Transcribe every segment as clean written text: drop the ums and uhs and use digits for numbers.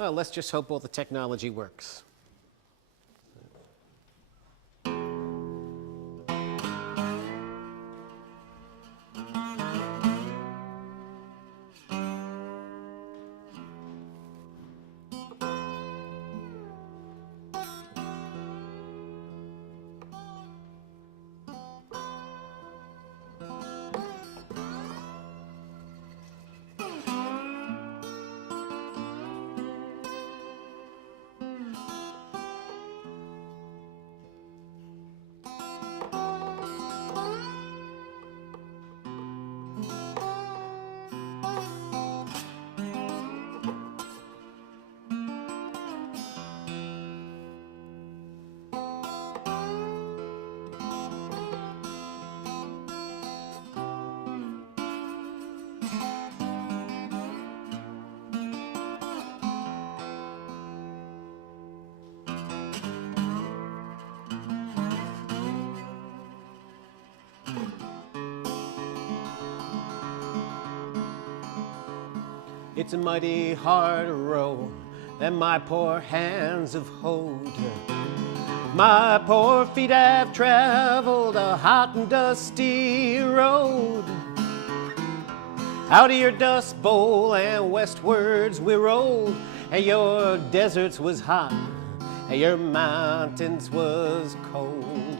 Well, let's just hope all the technology works. It's a mighty hard road that my poor hands have hoed. My poor feet have traveled a hot and dusty road. Out of your dust bowl and westwards we rolled, and your deserts was hot and your mountains was cold.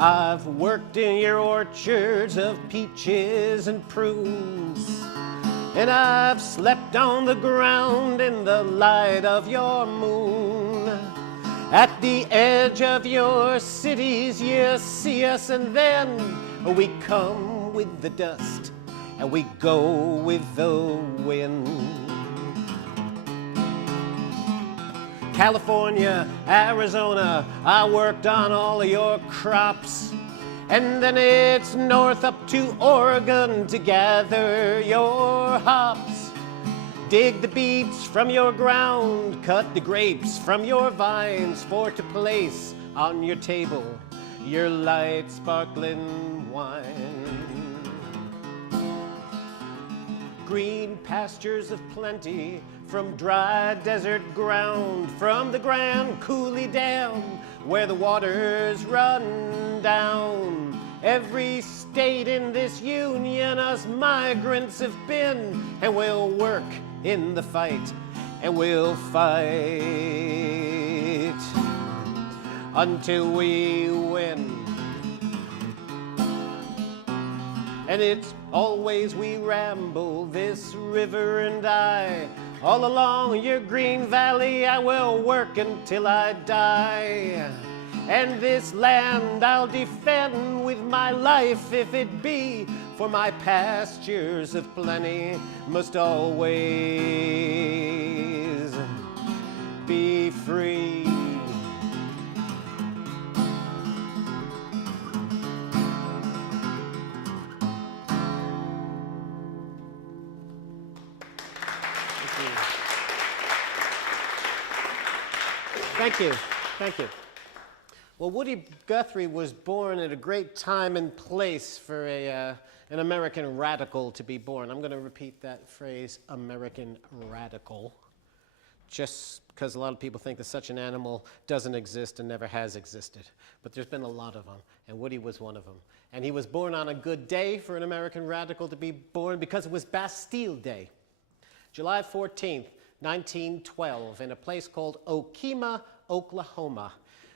I've worked in your orchards of peaches and prunes, and I've slept on the ground in the light of your moon. At the edge of your cities you see us, and then we come with the dust and we go with the wind. California, Arizona, I worked on all of your crops. And then it's north up to Oregon to gather your hops. Dig the beets from your ground, cut the grapes from your vines, for to place on your table your light sparkling wine. Green pastures of plenty from dry desert ground, from the Grand Coulee Dam where the waters run down. Every state in this union us migrants have been, and we'll work in the fight, and we'll fight until we win. And it's always we ramble, this river and I, all along your green valley I will work until I die. And this land I'll defend with my life if it be, for my pastures of plenty must always be free. Thank you. Thank you. Well, Woody Guthrie was born at a great time and place for an American radical to be born. I'm going to repeat that phrase, American radical, just because a lot of people think that such an animal doesn't exist and never has existed. But there's been a lot of them, and Woody was one of them. And he was born on a good day for an American radical to be born because it was Bastille Day, July 14th, 1912, in a place called Okemah, Oklahoma,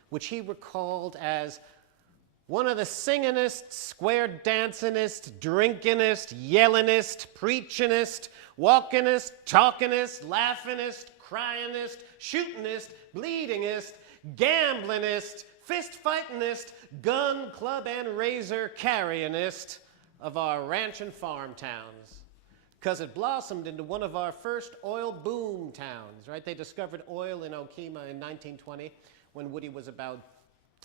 which he recalled as one of the singingest, square dancingest, drinkingest, yellingest, preachingest, walkingest, talkingest, laughingest, cryingest, shootingest, bleedingest, gamblingest, fist fightingest, gun, club, and razor carryingest of our ranch and farm towns. Because it blossomed into one of our first oil boom towns, right? They discovered oil in Okemah in 1920 when Woody was about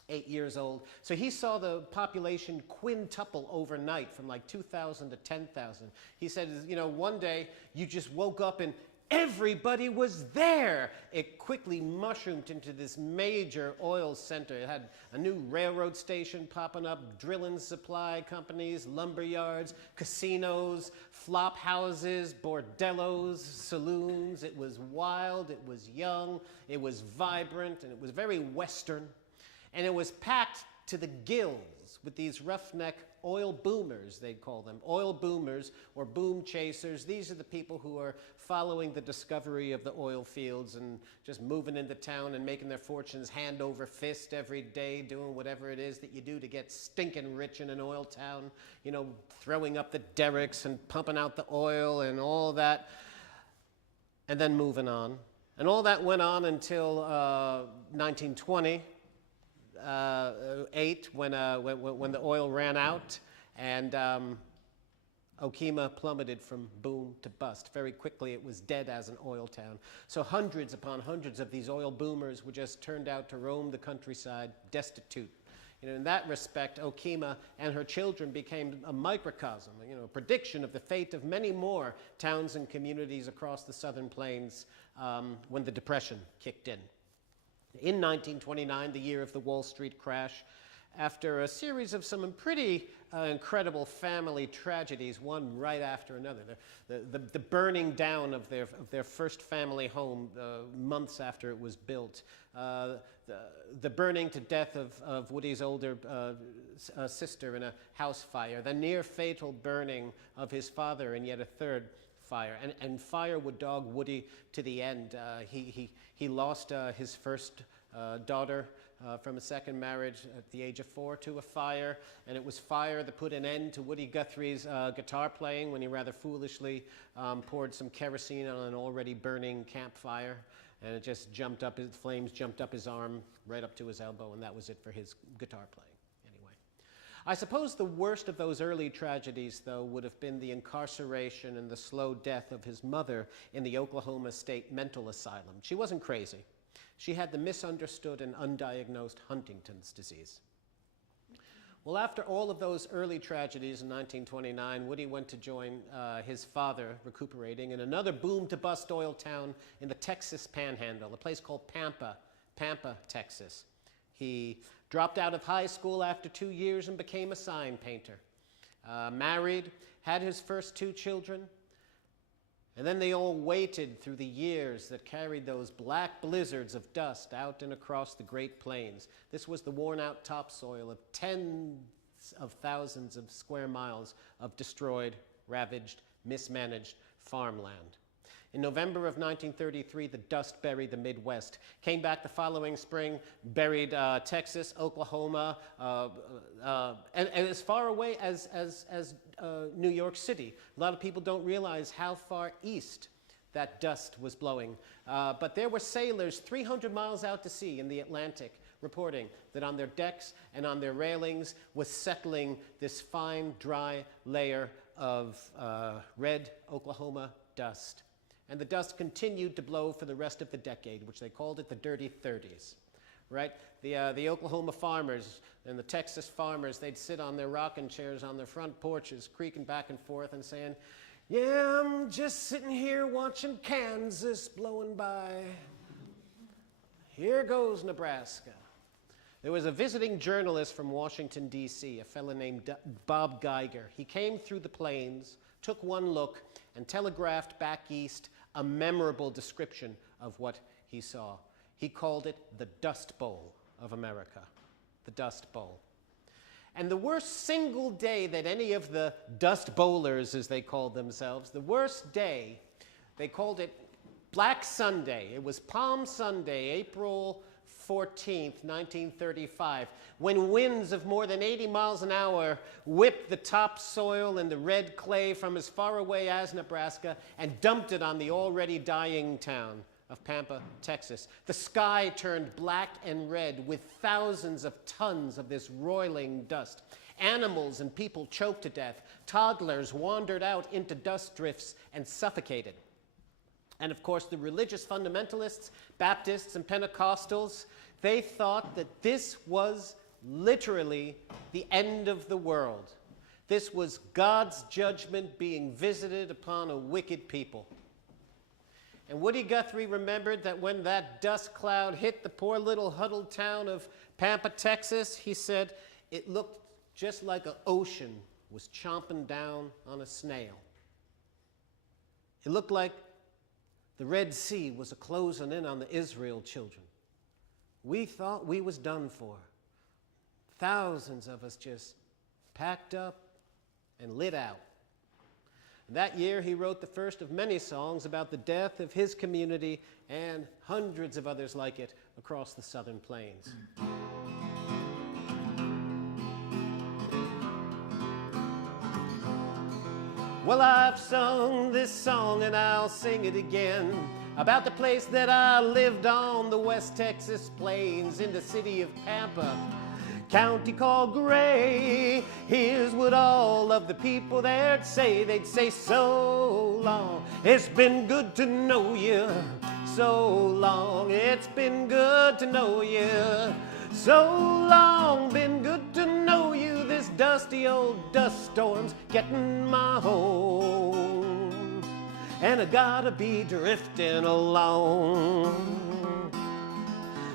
8 years old. So he saw the population quintuple overnight from like 2,000 to 10,000. He said, you know, one day you just woke up and Everybody was there. It quickly mushroomed into this major oil center. It had a new railroad station popping up, drilling supply companies, lumber yards, casinos, flop houses, bordellos, saloons. It was wild, it was young, it was vibrant, and it was very Western. And it was packed to the gills with these roughneck oil boomers, they'd call them. Oil boomers or boom chasers. These are the people who are following the discovery of the oil fields and just moving into town and making their fortunes hand over fist every day, doing whatever it is that you do to get stinking rich in an oil town, you know, throwing up the derricks and pumping out the oil and all that, and then moving on. And all that went on until 1920. 8 when the oil ran out, and Okemah plummeted from boom to bust. Very quickly, it was dead as an oil town. So hundreds upon hundreds of these oil boomers were just turned out to roam the countryside, destitute. You know, in that respect, Okemah and her children became a microcosm, you know, a prediction of the fate of many more towns and communities across the Southern Plains when the Depression kicked in. In 1929, the year of the Wall Street crash, after a series of some pretty incredible family tragedies, one right after another, the burning down of their first family home months after it was built, the burning to death of Woody's older sister in a house fire, the near fatal burning of his father in yet a third fire, and fire would dog Woody to the end. He lost his first daughter from a second marriage at the age of 4 to a fire, and it was fire that put an end to Woody Guthrie's guitar playing when he rather foolishly poured some kerosene on an already burning campfire, and it just jumped up, the flames jumped up his arm right up to his elbow, and that was it for his guitar playing. I suppose the worst of those early tragedies, though, would have been the incarceration and the slow death of his mother in the Oklahoma State Mental Asylum. She wasn't crazy. She had the misunderstood and undiagnosed Huntington's disease. Well, after all of those early tragedies in 1929, Woody went to join his father, recuperating, in another boom-to-bust oil town in the Texas Panhandle, a place called Pampa, Texas. He dropped out of high school after 2 years and became a sign painter. Married, had his first 2 children, and then they all waited through the years that carried those black blizzards of dust out and across the Great Plains. This was the worn-out topsoil of tens of thousands of square miles of destroyed, ravaged, mismanaged farmland. In November of 1933, the dust buried the Midwest. Came back the following spring, buried Texas, Oklahoma, and as far away as New York City. A lot of people don't realize how far east that dust was blowing. But there were sailors 300 miles out to sea in the Atlantic reporting that on their decks and on their railings was settling this fine, dry layer of red Oklahoma dust. And the dust continued to blow for the rest of the decade, which they called it the Dirty 30s, right? The Oklahoma farmers and the Texas farmers, they'd sit on their rocking chairs on their front porches, creaking back and forth and saying, "Yeah, I'm just sitting here watching Kansas blowing by. Here goes Nebraska." There was a visiting journalist from Washington, D.C., a fellow named Bob Geiger. He came through the plains, took one look, and telegraphed back east a memorable description of what he saw. He called it the Dust Bowl of America, the Dust Bowl. And the worst single day that any of the Dust Bowlers, as they called themselves, the worst day, they called it Black Sunday. It was Palm Sunday, April 14th, 1935, when winds of more than 80 miles an hour whipped the topsoil and the red clay from as far away as Nebraska and dumped it on the already dying town of Pampa, Texas. The sky turned black and red with thousands of tons of this roiling dust. Animals and people choked to death. Toddlers wandered out into dust drifts and suffocated. And of course, the religious fundamentalists, Baptists and Pentecostals, they thought that this was literally the end of the world. This was God's judgment being visited upon a wicked people. And Woody Guthrie remembered that when that dust cloud hit the poor little huddled town of Pampa, Texas, he said it looked just like an ocean was chomping down on a snail. It looked like the Red Sea was a-closing in on the Israel children. We thought we was done for. Thousands of us just packed up and lit out. That year, he wrote the first of many songs about the death of his community and hundreds of others like it across the Southern Plains. Well, I've sung this song and I'll sing it again about the place that I lived on the West Texas plains in the city of Pampa, county called Gray. Here's what all of the people there'd say. They'd say, so long, it's been good to know you. So long, it's been good to know you. So long, been good to know you. This dusty old dust storm's getting my home, and I gotta be drifting along.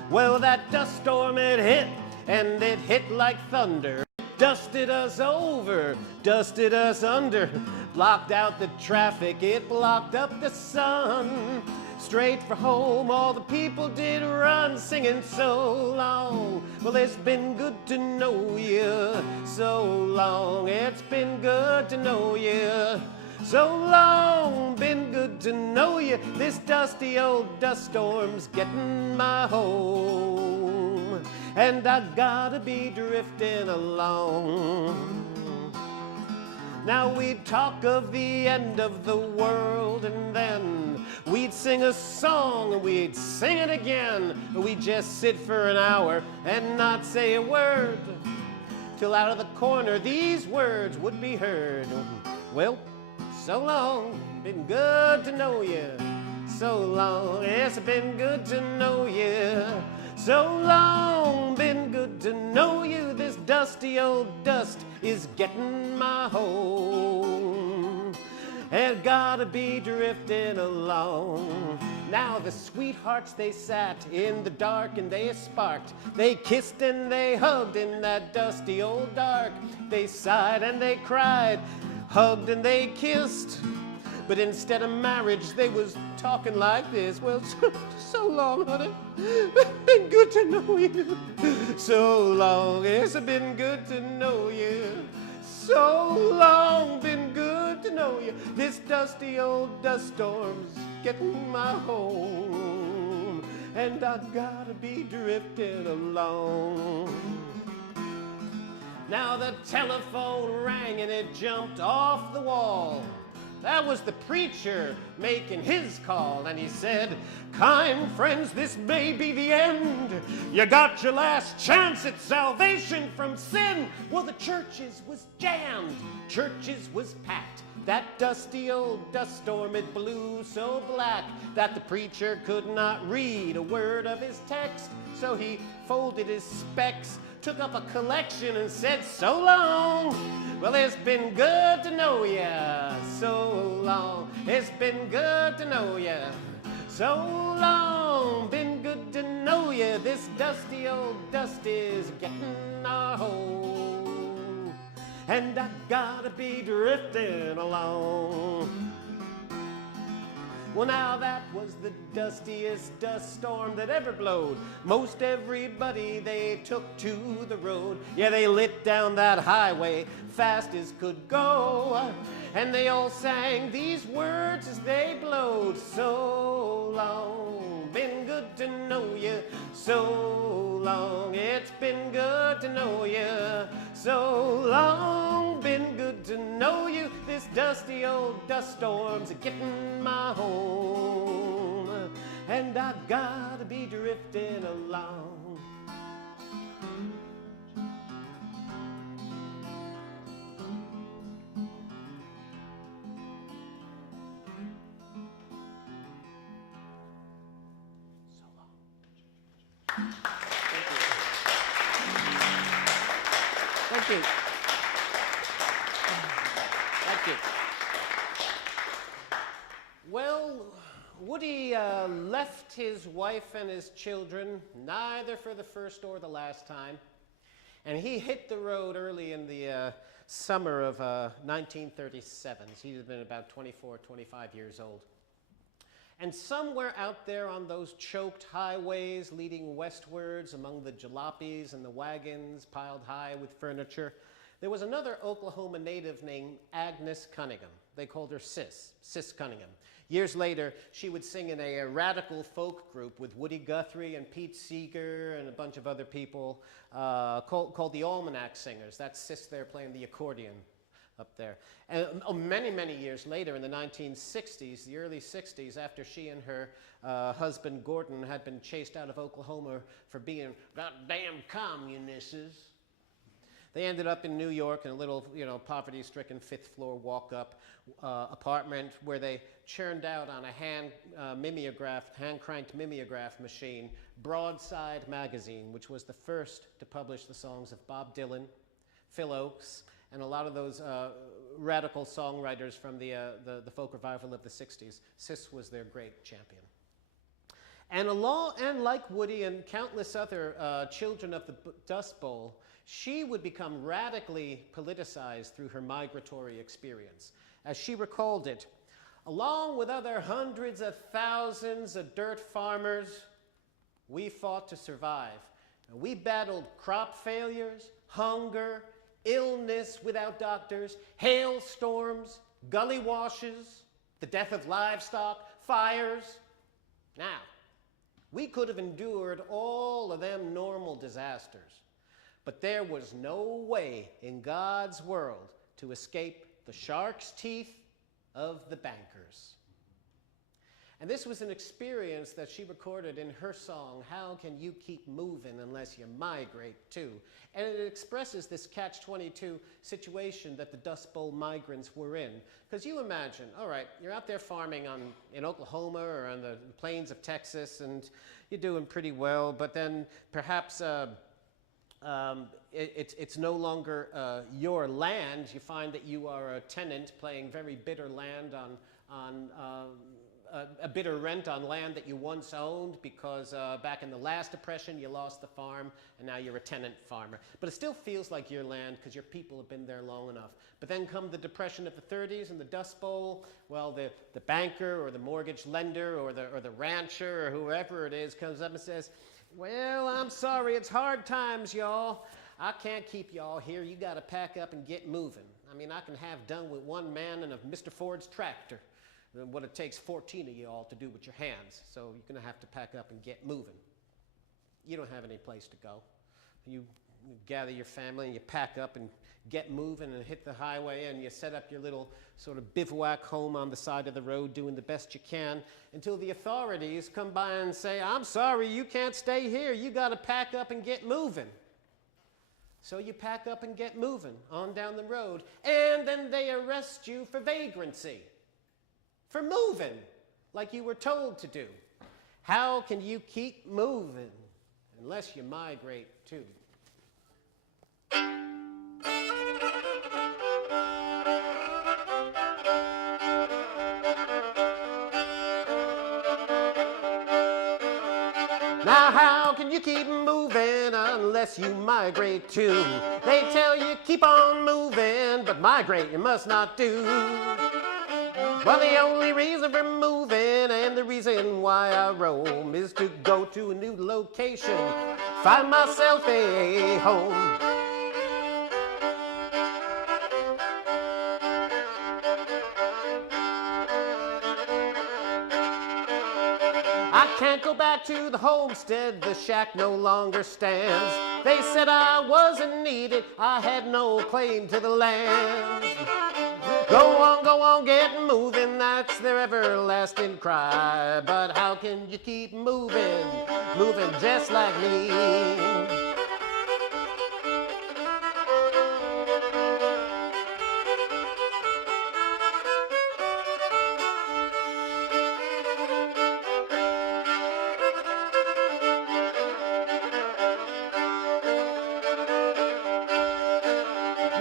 Well, that dust storm, it hit, and it hit like thunder. Dusted us over, dusted us under, blocked out the traffic, it blocked up the sun. Straight for home, all the people did run, singing so long. Well, it's been good to know you. So long, it's been good to know you. So long, been good to know you. This dusty old dust storm's getting my home, and I gotta be drifting along. Now we'd talk of the end of the world, and then we'd sing a song and we'd sing it again. We'd just sit for an hour and not say a word, till out of the corner these words would be heard. Well, so long, been good to know you. So long, it's been good to know you. So long, been good to know you. This dusty old dust is getting my home, and gotta be drifting along. Now the sweethearts, they sat in the dark and they sparked. They kissed and they hugged in that dusty old dark. They sighed and they cried, hugged and they kissed. But instead of marriage, they was talking like this. Well, so long, honey, been good to know you. So long, it's been good to know you. So long, been good to know you. This dusty old dust storm's getting my home, and I gotta be drifting along. Now the telephone rang and it jumped off the wall. That was the preacher making his call, and he said, kind friends, this may be the end. You got your last chance at salvation from sin. Well, the churches was jammed, churches was packed. That dusty old dust storm, it blew so black that the preacher could not read a word of his text. So he folded his specs, took up a collection and said, so long. Well, it's been good to know ya. So long, it's been good to know ya. So long, been good to know ya. This dusty old dust is getting our home, and I gotta be drifting along. Well, now that was the dustiest dust storm that ever blowed. Most everybody, they took to the road. Yeah, they lit down that highway fast as could go. And they all sang these words as they blowed. So long, been good to know you. So long, it's been good to know you. So long, been good to know you. This dusty old dust storm's getting my home, and I gotta be drifting along. So long. Thank you. Thank you. Well, Woody left his wife and his children, neither for the first or the last time, and he hit the road early in the summer of 1937. He'd have been about 24, 25 years old. And somewhere out there on those choked highways leading westwards among the jalopies and the wagons piled high with furniture, there was another Oklahoma native named Agnes Cunningham. They called her Sis Cunningham. Years later, she would sing in a radical folk group with Woody Guthrie and Pete Seeger and a bunch of other people called the Almanac Singers. That's Sis there playing the accordion up there. And many, many years later, in the 1960s, the early 60s, after she and her husband Gordon had been chased out of Oklahoma for being goddamn communists, they ended up in New York in a little, poverty-stricken fifth-floor walk-up apartment where they churned out on a hand-cranked mimeograph machine, Broadside Magazine, which was the first to publish the songs of Bob Dylan, Phil Oakes, and a lot of those radical songwriters from the folk revival of the 60s. Sis was their great champion. And like Woody and countless other children of the Dust Bowl, she would become radically politicized through her migratory experience. As she recalled it, along with other hundreds of thousands of dirt farmers, we fought to survive. And we battled crop failures, hunger, illness without doctors, hailstorms, gully washes, the death of livestock, fires. Now, we could have endured all of them normal disasters, but there was no way in God's world to escape the shark's teeth of the bankers. And this was an experience that she recorded in her song, How Can You Keep Moving Unless You Migrate Too? And it expresses this catch-22 situation that the Dust Bowl migrants were in. Because you imagine, all right, you're out there farming in Oklahoma or on the plains of Texas, and you're doing pretty well, but then perhaps it's no longer your land. You find that you are a tenant paying very bitter land on a bitter rent on land that you once owned because back in the last depression you lost the farm and now you're a tenant farmer. But it still feels like your land because your people have been there long enough. But then come the depression of the 30s and the Dust Bowl, well, the banker or the mortgage lender or the rancher or whoever it is comes up and says, well, I'm sorry, it's hard times, y'all. I can't keep y'all here. You got to pack up and get moving. I mean, I can have done with one man and a Mr. Ford's tractor what it takes 14 of y'all to do with your hands. So you're going to have to pack up and get moving. You don't have any place to go. You gather your family and you pack up and get moving and hit the highway and you set up your little sort of bivouac home on the side of the road doing the best you can until the authorities come by and say, I'm sorry, you can't stay here. You got to pack up and get moving. So you pack up and get moving on down the road, and then they arrest you for vagrancy, for moving like you were told to do. How can you keep moving unless you migrate too? Now how can you keep moving unless you migrate too? They tell you keep on moving, but migrate you must not do. Well, the only reason for moving and the reason why I roam is to go to a new location, find myself a home. I can't go back to the homestead, the shack no longer stands. They said I wasn't needed, I had no claim to the land. Go on, get moving, that's their everlasting cry. But how can you keep moving, moving just like me?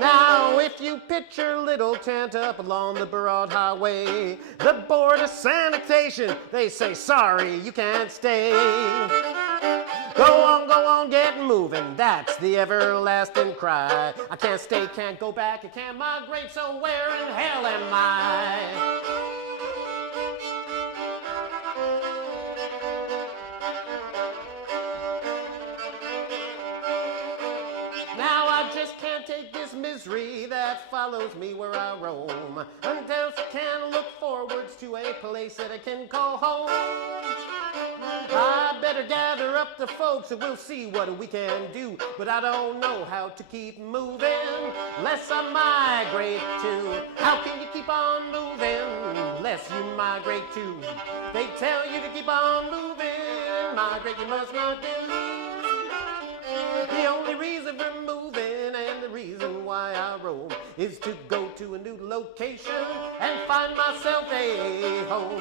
Now, if if you pitch your little tent up along the broad highway, the board of sanitation, they say, sorry, you can't stay. Go on, get moving, that's the everlasting cry. I can't stay, can't go back, I can't migrate, so where in hell am I? Now I just can't take this misery that follows me where I roam, until I can look forwards to a place that I can call home. I better gather up the folks and we'll see what we can do, but I don't know how to keep moving lest I migrate too. How can you keep on moving lest you migrate too? They tell you to keep on moving, migrate you must not do. The only reason for moving and the reason why I roam is to go to a new location and find myself a home.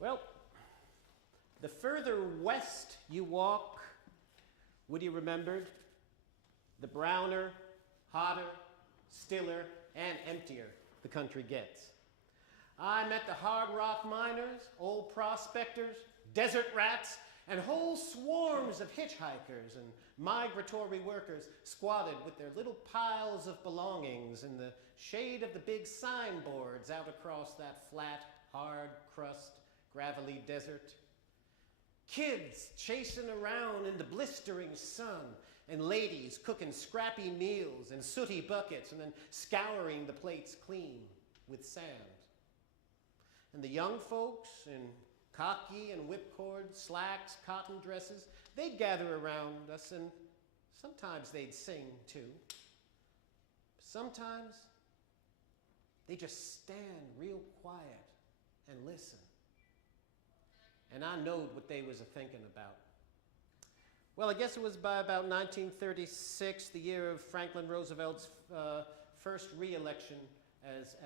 Well, the further west you walk, Woody remembered, the browner, hotter, stiller, and emptier the country gets. I met the hard rock miners, old prospectors, desert rats, and whole swarms of hitchhikers and migratory workers squatted with their little piles of belongings in the shade of the big signboards out across that flat, hard crust, gravelly desert. Kids chasing around in the blistering sun, and ladies cooking scrappy meals in sooty buckets and then scouring the plates clean with sand. And the young folks in khaki and whipcord, slacks, cotton dresses, they'd gather around us and sometimes they'd sing too. Sometimes they just stand real quiet and listen. And I knowed what they was a-thinking about. Well, I guess it was by about 1936, the year of Franklin Roosevelt's first re-election as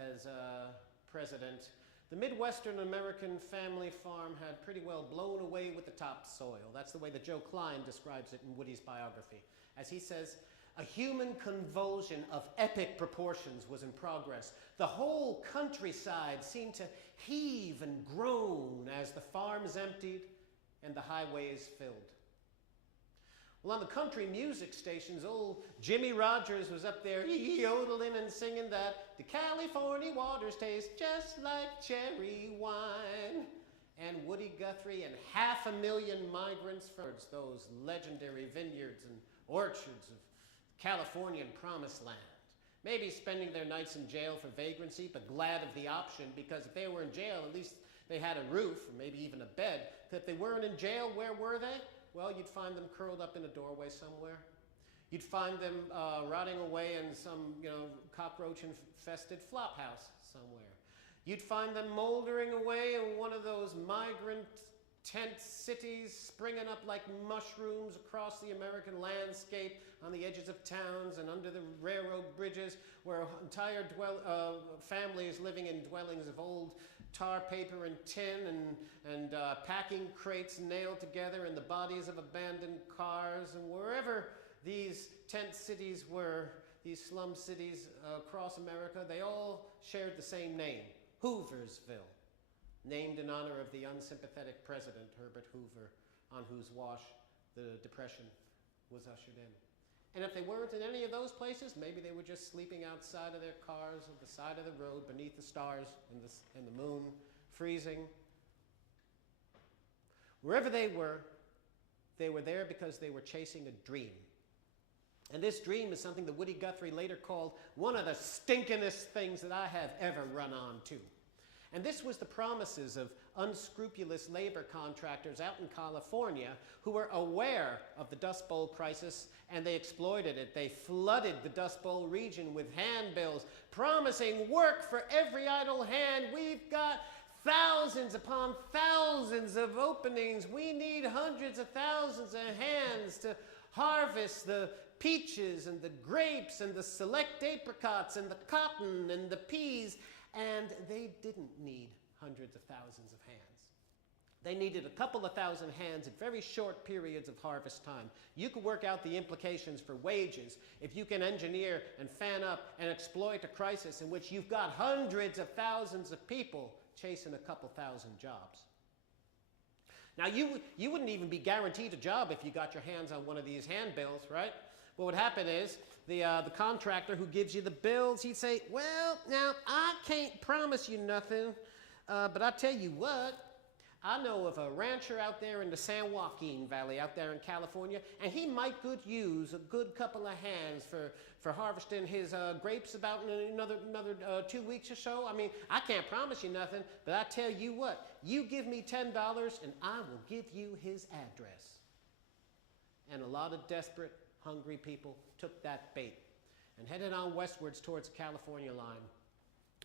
president. The Midwestern American family farm had pretty well blown away with the topsoil. That's the way that Joe Klein describes it in Woody's biography. As he says, a human convulsion of epic proportions was in progress. The whole countryside seemed to heave and groan as the farms emptied and the highways filled. Well, on the country music stations, old Jimmy Rogers was up there yodeling and singing that the California waters taste just like cherry wine. And Woody Guthrie and 500,000 migrants from those legendary vineyards and orchards of Californian promised land. Maybe spending their nights in jail for vagrancy, but glad of the option, because if they were in jail, at least they had a roof, or maybe even a bed. If they weren't in jail, where were they? Well, you'd find them curled up in a doorway somewhere. You'd find them rotting away in some, cockroach-infested flop house somewhere. You'd find them moldering away in one of those migrant tent cities springing up like mushrooms across the American landscape on the edges of towns and under the railroad bridges, where entire families living in dwellings of old tar paper and tin and packing crates nailed together and the bodies of abandoned cars. And wherever these tent cities were, these slum cities across America, they all shared the same name, Hooversville, named in honor of the unsympathetic president, Herbert Hoover, on whose wash the Depression was ushered in. And if they weren't in any of those places, maybe they were just sleeping outside of their cars on the side of the road beneath the stars and the moon, freezing. Wherever they were there because they were chasing a dream. And this dream is something that Woody Guthrie later called one of the stinkingest things that I have ever run on to. And this was the promises of unscrupulous labor contractors out in California who were aware of the Dust Bowl crisis, and they exploited it. They flooded the Dust Bowl region with handbills promising work for every idle hand. We've got thousands upon thousands of openings. We need hundreds of thousands of hands to harvest the peaches and the grapes and the select apricots and the cotton and the peas. And they didn't need hundreds of thousands of hands. They needed a couple of thousand hands at very short periods of harvest time. You could work out the implications for wages if you can engineer and fan up and exploit a crisis in which you've got hundreds of thousands of people chasing a couple thousand jobs. Now, you wouldn't even be guaranteed a job if you got your hands on one of these handbills, right? What would happen is the contractor who gives you the bills, he'd say, well, now, I can't promise you nothing, but I tell you what, I know of a rancher out there in the San Joaquin Valley out there in California, and he might could use a good couple of hands for harvesting his grapes about in another 2 weeks or so. I mean, I can't promise you nothing, but I tell you what, you give me $10 and I will give you his address. And a lot of desperate, hungry people took that bait and headed on westwards towards the California line.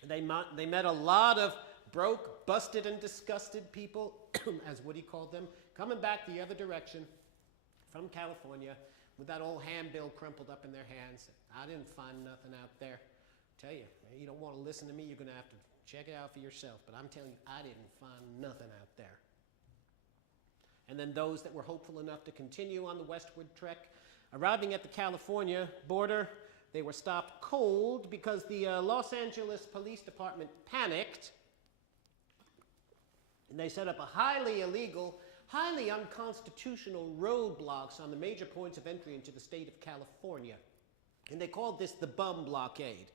They met a lot of broke, busted, and disgusted people, as Woody called them, coming back the other direction from California with that old handbill crumpled up in their hands. I didn't find nothing out there. Tell you, you don't want to listen to me, you're going to have to check it out for yourself. But I'm telling you, I didn't find nothing out there. And then those that were hopeful enough to continue on the westward trek, arriving at the California border, they were stopped cold because the Los Angeles Police Department panicked. And they set up a highly illegal, highly unconstitutional roadblocks on the major points of entry into the state of California. And they called this the bum blockade.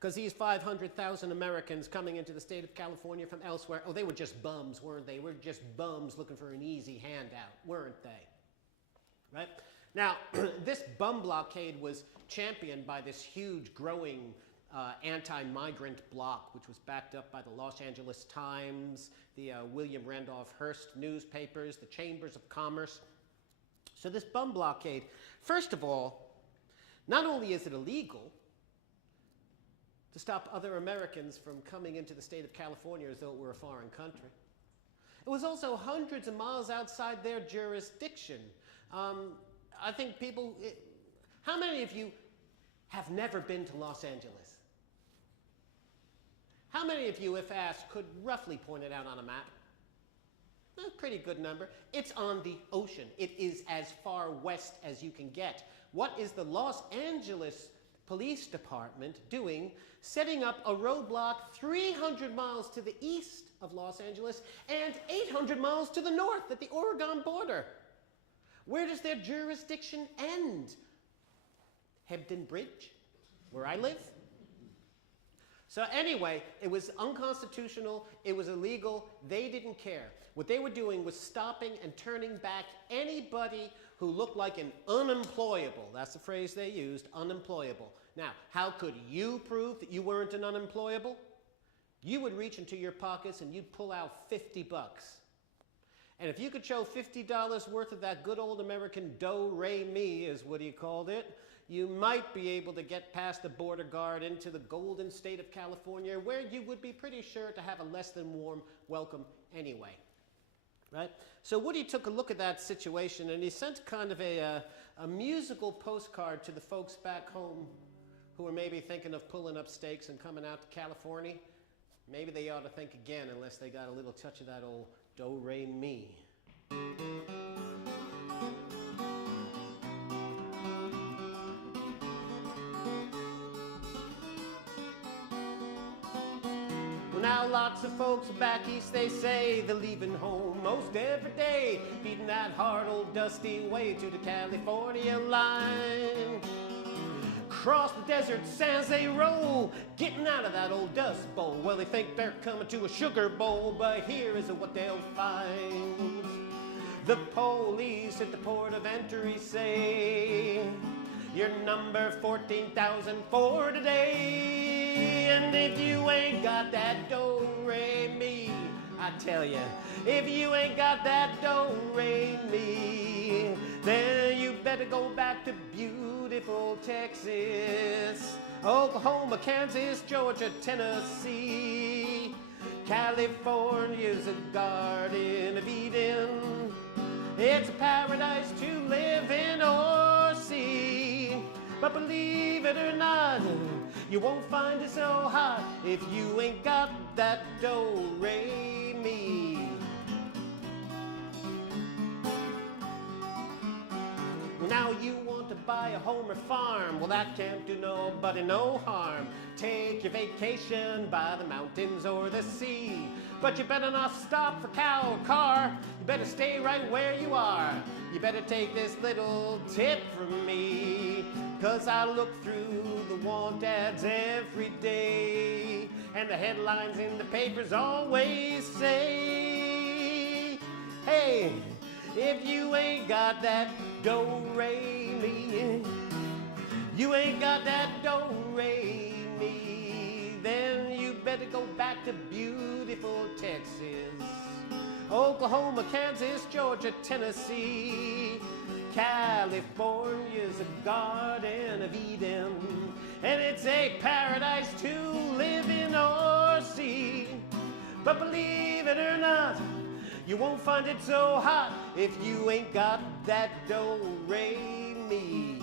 Because these 500,000 Americans coming into the state of California from elsewhere, oh, they were just bums, weren't they? We're just bums looking for an easy handout, weren't they? Right? Now, this bum blockade was championed by this huge, growing anti-migrant bloc, which was backed up by the Los Angeles Times, the William Randolph Hearst newspapers, the Chambers of Commerce. So this bum blockade, first of all, not only is it illegal to stop other Americans from coming into the state of California as though it were a foreign country, it was also hundreds of miles outside their jurisdiction. I think people, how many of you have never been to Los Angeles? How many of you, if asked, could roughly point it out on a map? A pretty good number. It's on the ocean. It is as far west as you can get. What is the Los Angeles Police Department doing, setting up a roadblock 300 miles to the east of Los Angeles and 800 miles to the north at the Oregon border? Where does their jurisdiction end? Hebden Bridge, where I live? So anyway, it was unconstitutional, it was illegal, they didn't care. What they were doing was stopping and turning back anybody who looked like an unemployable, that's the phrase they used, unemployable. Now, how could you prove that you weren't an unemployable? You would reach into your pockets and you'd pull out $50. And if you could show $50 worth of that good old American do-re-mi, is what he called it, you might be able to get past the border guard into the golden state of California, where you would be pretty sure to have a less than warm welcome anyway. Right? So Woody took a look at that situation, and he sent kind of a musical postcard to the folks back home who are maybe thinking of pulling up stakes and coming out to California. Maybe they ought to think again, unless they got a little touch of that old do-re-mi. Well, now lots of folks back east, they say they're leaving home most every day, beating that hard old dusty way to the California line. Across the desert sands they roll, getting out of that old dust bowl. Well, they think they're coming to a sugar bowl, but here is what they'll find. The police at the port of entry say, you're number 14,000 for today. And if you ain't got that do-re-mi, I tell you, if you ain't got that do-re-mi, then you better go back to beautiful Texas, Oklahoma, Kansas, Georgia, Tennessee. California's a garden of Eden. It's a paradise to live in or see. But believe it or not, you won't find it so hot if you ain't got that do-re-mi. Now you want to buy a home or farm, well that can't do nobody no harm. Take your vacation by the mountains or the sea, but you better not stop for cow or car. You better stay right where you are. You better take this little tip from me, 'cause I look through the want ads every day, and the headlines in the papers always say, hey, if you ain't got that do-re-mi, you ain't got that do-re-mi, then you better go back to beautiful Texas, Oklahoma, Kansas, Georgia, Tennessee. California's a garden of Eden, and it's a paradise to live in or see. But believe it or not, you won't find it so hot if you ain't got that do-re-mi.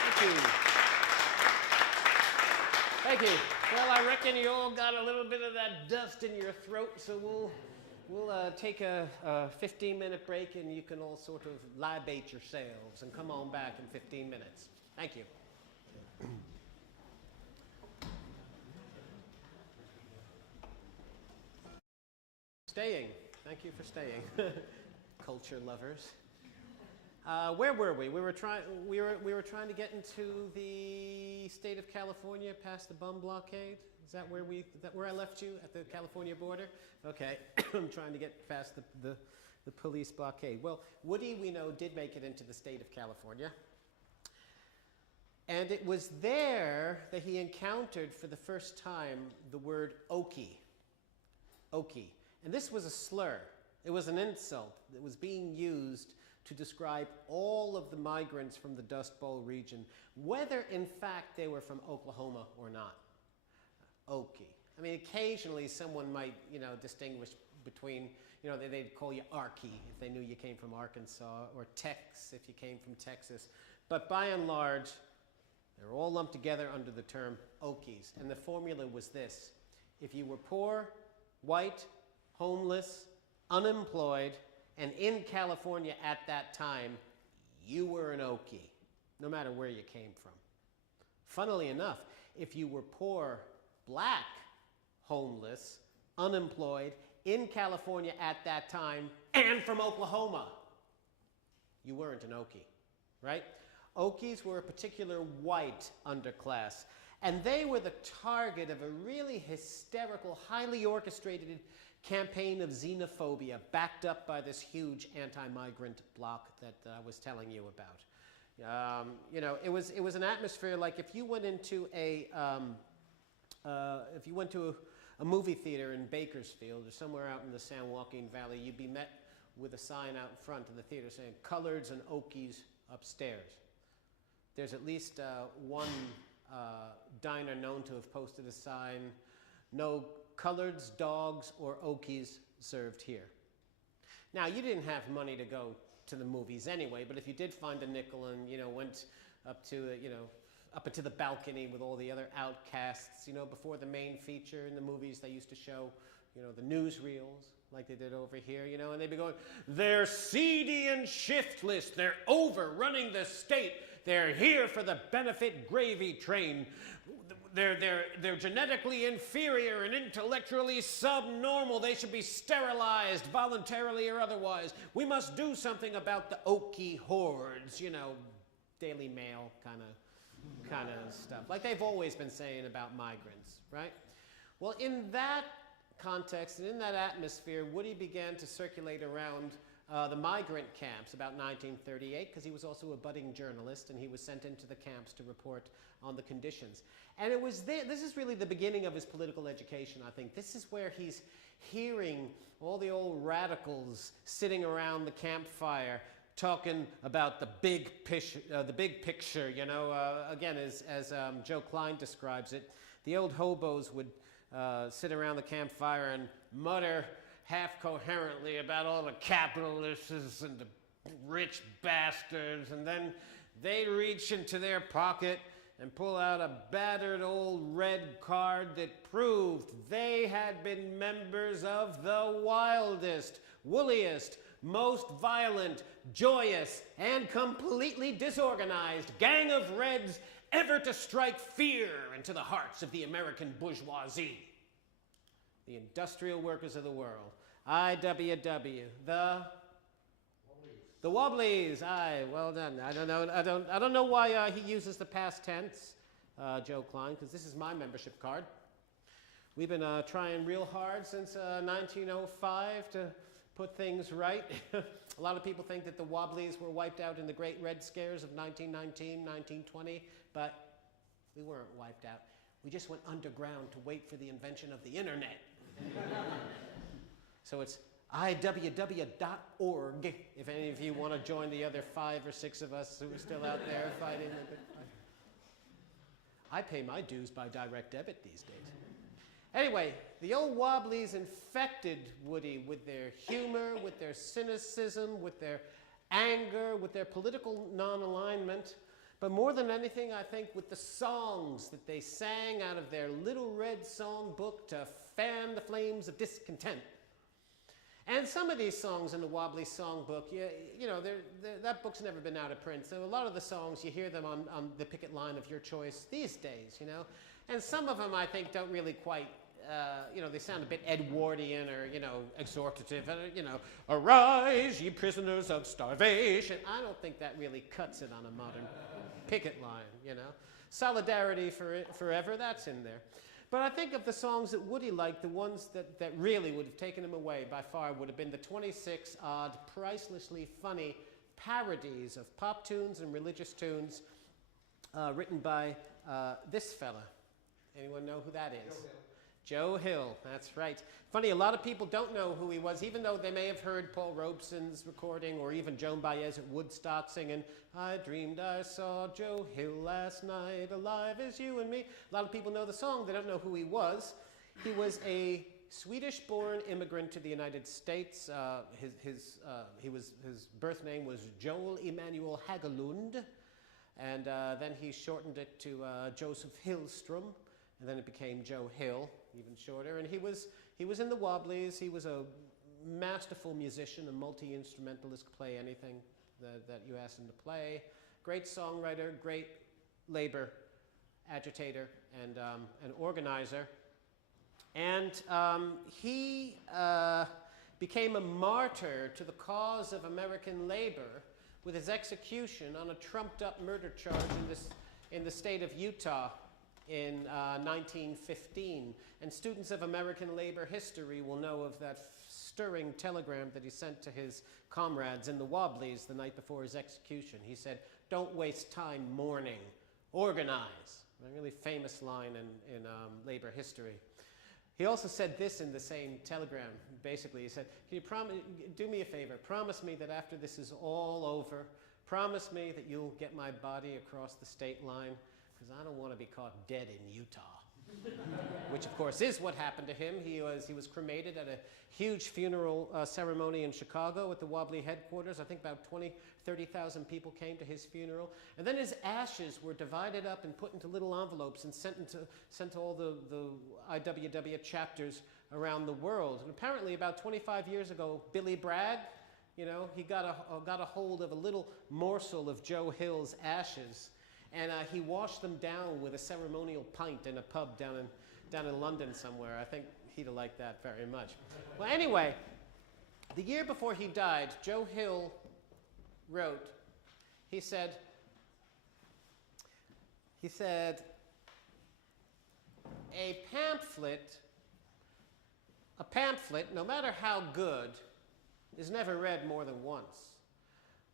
Thank you. Thank you. Well, I reckon you all got a little bit of that dust in your throat, so we'll take a 15-minute break, and you can all sort of libate yourselves and come on back in 15 minutes. Thank you. Staying. Thank you for staying, culture lovers. Where were we? We were trying to get into the state of California past the bum blockade. Is that where I left you, at the California border? Okay, I'm trying to get past the police blockade. Well, Woody, we know, did make it into the state of California. And it was there that he encountered for the first time the word Okie. Okie. And this was a slur. It was an insult that was being used to describe all of the migrants from the Dust Bowl region, whether in fact they were from Oklahoma or not. Okie. I mean, occasionally someone might, distinguish between, they'd call you Arky if they knew you came from Arkansas, or Tex if you came from Texas. But by and large, they're all lumped together under the term Okies. And the formula was this: if you were poor, white, homeless, unemployed, and in California at that time, you were an Okie, no matter where you came from. Funnily enough, if you were poor, black, homeless, unemployed, in California at that time, and from Oklahoma, you weren't an Okie, right? Okies were a particular white underclass, and they were the target of a really hysterical, highly orchestrated campaign of xenophobia backed up by this huge anti-migrant bloc that I was telling you about. It was an atmosphere like if you went into a movie theater in Bakersfield or somewhere out in the San Joaquin Valley, you'd be met with a sign out in front of the theater saying "Coloreds and Okies upstairs." There's at least one diner known to have posted a sign, "No coloreds, dogs, or Okies served here." Now, you didn't have money to go to the movies anyway, but if you did find a nickel and, went up to, up into the balcony with all the other outcasts, before the main feature in the movies, they used to show, the newsreels like they did over here, and they'd be going, "They're seedy and shiftless. They're overrunning the state. They're here for the benefit gravy train. They're genetically inferior and intellectually subnormal. They should be sterilized, voluntarily or otherwise. We must do something about the Okie hordes," Daily Mail kind of stuff. Like they've always been saying about migrants, right? Well, in that context and in that atmosphere, Woody began to circulate around the migrant camps about 1938, because he was also a budding journalist, and he was sent into the camps to report on the conditions. And it was this is really the beginning of his political education, I think. This is where he's hearing all the old radicals sitting around the campfire talking about the big picture, you know. Again, as Joe Klein describes it, the old hobos would sit around the campfire and mutter half coherently about all the capitalists and the rich bastards, and then they'd reach into their pocket and pull out a battered old red card that proved they had been members of the wildest, woolliest, most violent, joyous, and completely disorganized gang of Reds ever to strike fear into the hearts of the American bourgeoisie. The industrial workers of the world. IWW. The Wobblies. Aye, well done. I don't know why he uses the past tense, Joe Klein, because this is my membership card. We've been trying real hard since 1905 to put things right. A lot of people think that the Wobblies were wiped out in the Great Red Scares of 1919, 1920, but we weren't wiped out. We just went underground to wait for the invention of the internet. So it's iww.org if any of you want to join the other 5 or 6 of us who are still out there fighting the good fight. I pay my dues by direct debit these days. Anyway, the old Wobblies infected Woody with their humor, with their cynicism, with their anger, with their political non-alignment, but more than anything, I think, with the songs that they sang out of their little red songbook to fan the flames of discontent. And some of these songs in the Wobbly Songbook, you know, that book's never been out of print. So a lot of the songs, you hear them on the picket line of your choice these days, you know. And some of them, I think, don't really quite, you know, they sound a bit Edwardian or, you know, exhortative. You know, arise, ye prisoners of starvation. I don't think that really cuts it on a modern picket line, you know. Solidarity forever, that's in there. But I think of the songs that Woody liked, the ones that really would have taken him away by far would have been the 26 odd, pricelessly funny parodies of pop tunes and religious tunes written by this fella. Anyone know who that is? Joe Hill, that's right. Funny, a lot of people don't know who he was, even though they may have heard Paul Robeson's recording or even Joan Baez at Woodstock singing, I dreamed I saw Joe Hill last night, alive as you and me. A lot of people know the song, they don't know who he was. He was a Swedish-born immigrant to the United States. His birth name was Joel Emanuel Hagelund, and then he shortened it to Joseph Hillstrom. And then it became Joe Hill, even shorter. And he was in the Wobblies. He was a masterful musician, a multi-instrumentalist, could play anything that you asked him to play. Great songwriter, great labor agitator, and an organizer. And he became a martyr to the cause of American labor with his execution on a trumped-up murder charge in the state of Utah in 1915. And students of American labor history will know of that stirring telegram that he sent to his comrades in the Wobblies the night before his execution. He said, don't waste time mourning, organize. A really famous line in labor history. He also said this in the same telegram. Basically, he said, can you do me a favor, promise me that after this is all over, promise me that you'll get my body across the state line, because I don't want to be caught dead in Utah. Which, of course, is what happened to him. He was cremated at a huge funeral ceremony in Chicago at the Wobbly headquarters. I think about 30,000 people came to his funeral. And then his ashes were divided up and put into little envelopes and sent to all the IWW chapters around the world. And apparently, about 25 years ago, Billy Bragg, you know, he got a hold of a little morsel of Joe Hill's ashes. And he washed them down with a ceremonial pint in a pub down in London somewhere. I think he'd have liked that very much. Well, anyway, the year before he died, Joe Hill wrote, he said, a pamphlet, no matter how good, is never read more than once.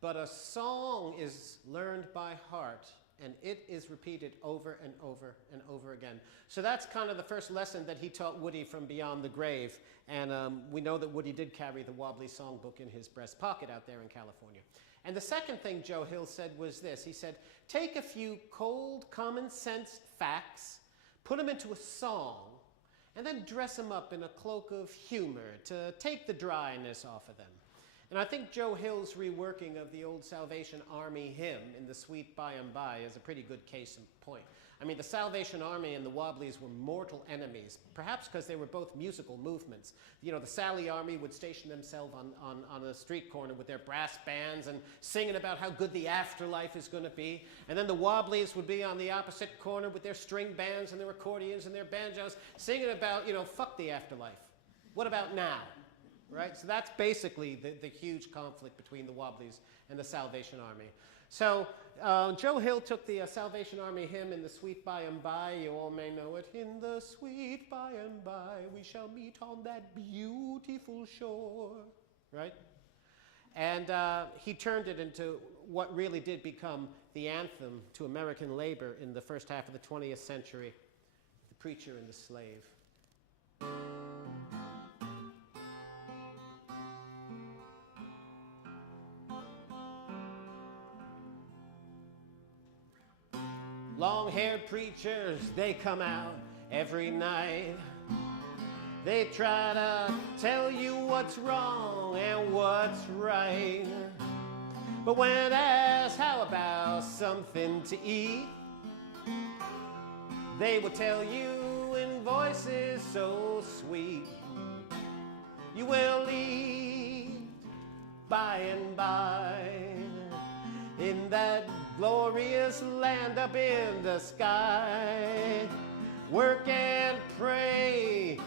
But a song is learned by heart, and it is repeated over and over and over again. So that's kind of the first lesson that he taught Woody from beyond the grave. And we know that Woody did carry the Wobbly Songbook in his breast pocket out there in California. And the second thing Joe Hill said was this. He said, take a few cold, common sense facts, put them into a song, and then dress them up in a cloak of humor to take the dryness off of them. And I think Joe Hill's reworking of the old Salvation Army hymn in the Sweet By and By is a pretty good case in point. I mean, the Salvation Army and the Wobblies were mortal enemies, perhaps because they were both musical movements. You know, the Sally Army would station themselves on a street corner with their brass bands and singing about how good the afterlife is going to be. And then the Wobblies would be on the opposite corner with their string bands and their accordions and their banjos, singing about, you know, fuck the afterlife. What about now? Right? So that's basically the huge conflict between the Wobblies and the Salvation Army. So Joe Hill took the Salvation Army hymn in the Sweet By and By. You all may know it. In the sweet by and by, we shall meet on that beautiful shore. Right? And he turned it into what really did become the anthem to American labor in the first half of the 20th century, The Preacher and the Slave. Long-haired preachers, they come out every night. They try to tell you what's wrong and what's right. But when asked how about something to eat, they will tell you in voices so sweet, you will eat by and by in that glorious land up in the sky. Work and pray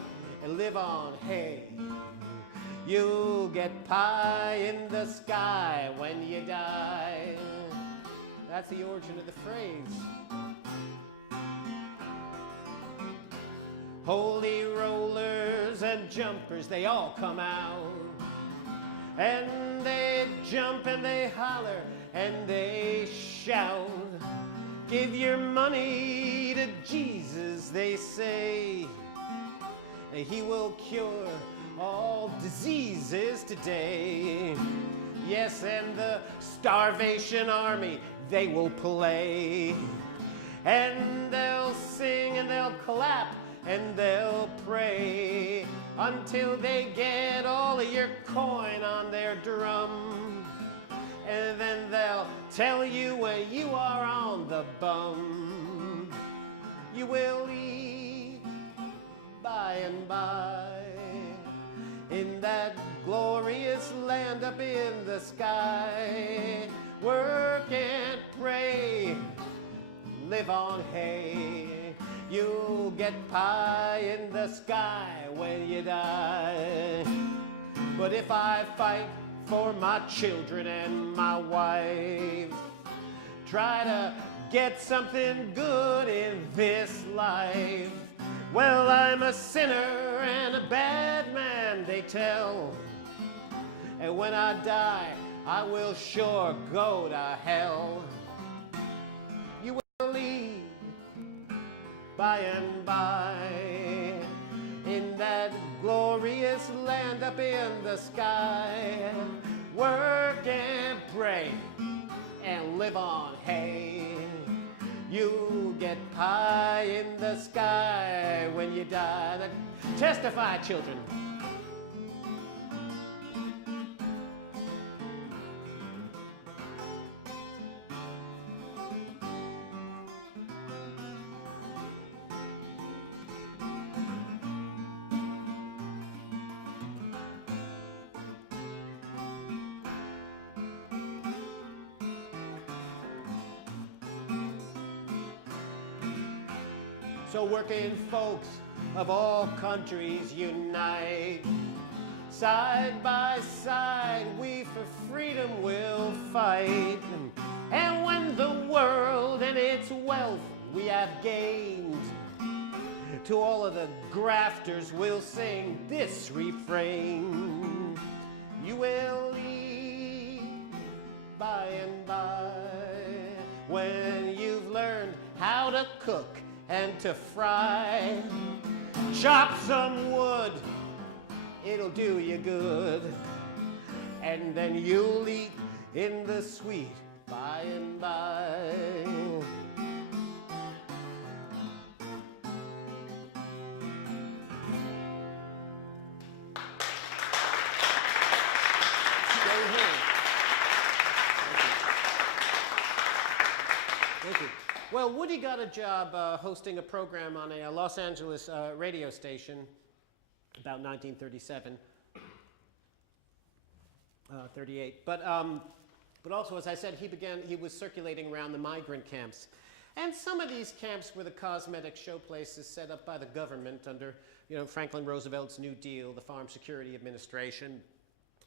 and live on hay. You'll get pie in the sky when you die. That's the origin of the phrase. Holy rollers and jumpers, they all come out. And they jump and they holler and they shout. Give your money to Jesus, they say. He will cure all diseases today. Yes, and the Starvation Army, they will play. And they'll sing and they'll clap and they'll pray until they get all of your coin on their drum. And then they'll tell you when you are on the bum. You will eat by and by in that glorious land up in the sky. Work and pray, live on hay. You'll get pie in the sky when you die. But if I fight for my children and my wife, try to get something good in this life, well, I'm a sinner and a bad man, they tell. And when I die, I will sure go to hell. You will leave by and by in that glorious land up in the sky. Work and pray and live on hay. You'll get pie in the sky when you die. Testify, children. So working folks of all countries unite. Side by side, we for freedom will fight. And when the world and its wealth we have gained, to all of the grafters we'll sing this refrain. You will eat by and by when you've learned how to cook and to fry. Chop some wood, it'll do you good. And then you'll eat in the sweet by and by. Thank you. Well, Woody got a job hosting a program on a Los Angeles radio station about 1937, 38. But also, as I said, he was circulating around the migrant camps. And some of these camps were the cosmetic showplaces set up by the government under, Franklin Roosevelt's New Deal, the Farm Security Administration.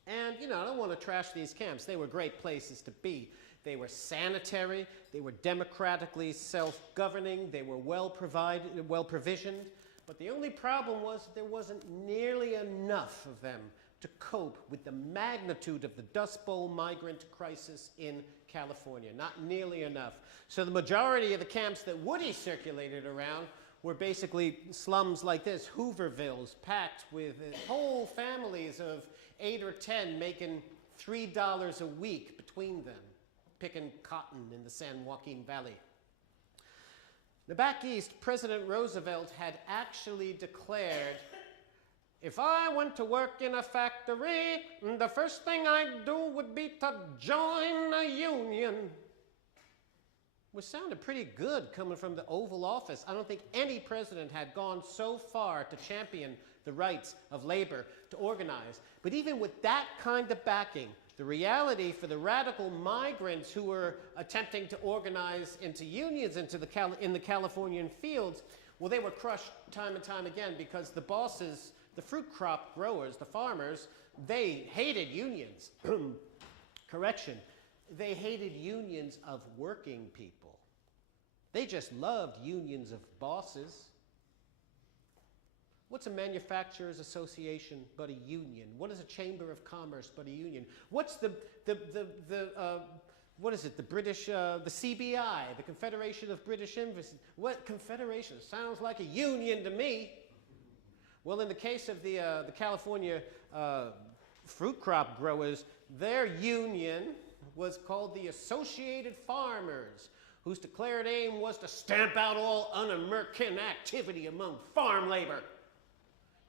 And, I don't want to trash these camps. They were great places to be. They were sanitary, they were democratically self-governing, they were well provisioned, but the only problem was there wasn't nearly enough of them to cope with the magnitude of the Dust Bowl migrant crisis in California. Not nearly enough. So the majority of the camps that Woody circulated around were basically slums like this, Hoovervilles, packed with whole families of 8 or 10 making $3 a week between them, picking cotton in the San Joaquin Valley. Now, back east, President Roosevelt had actually declared, if I went to work in a factory, the first thing I'd do would be to join a union. Which sounded pretty good coming from the Oval Office. I don't think any president had gone so far to champion the rights of labor to organize. But even with that kind of backing, the reality for the radical migrants who were attempting to organize into unions in the Californian fields, well, they were crushed time and time again because the bosses, the fruit crop growers, the farmers, they hated unions. Correction, they hated unions of working people. They just loved unions of bosses. What's a manufacturers association but a union? What is a chamber of commerce but a union? What's what is it? The British, the CBI, the Confederation of British Industry. What confederation? Sounds like a union to me. Well, in the case of the California fruit crop growers, their union was called the Associated Farmers, whose declared aim was to stamp out all un-American activity among farm labor.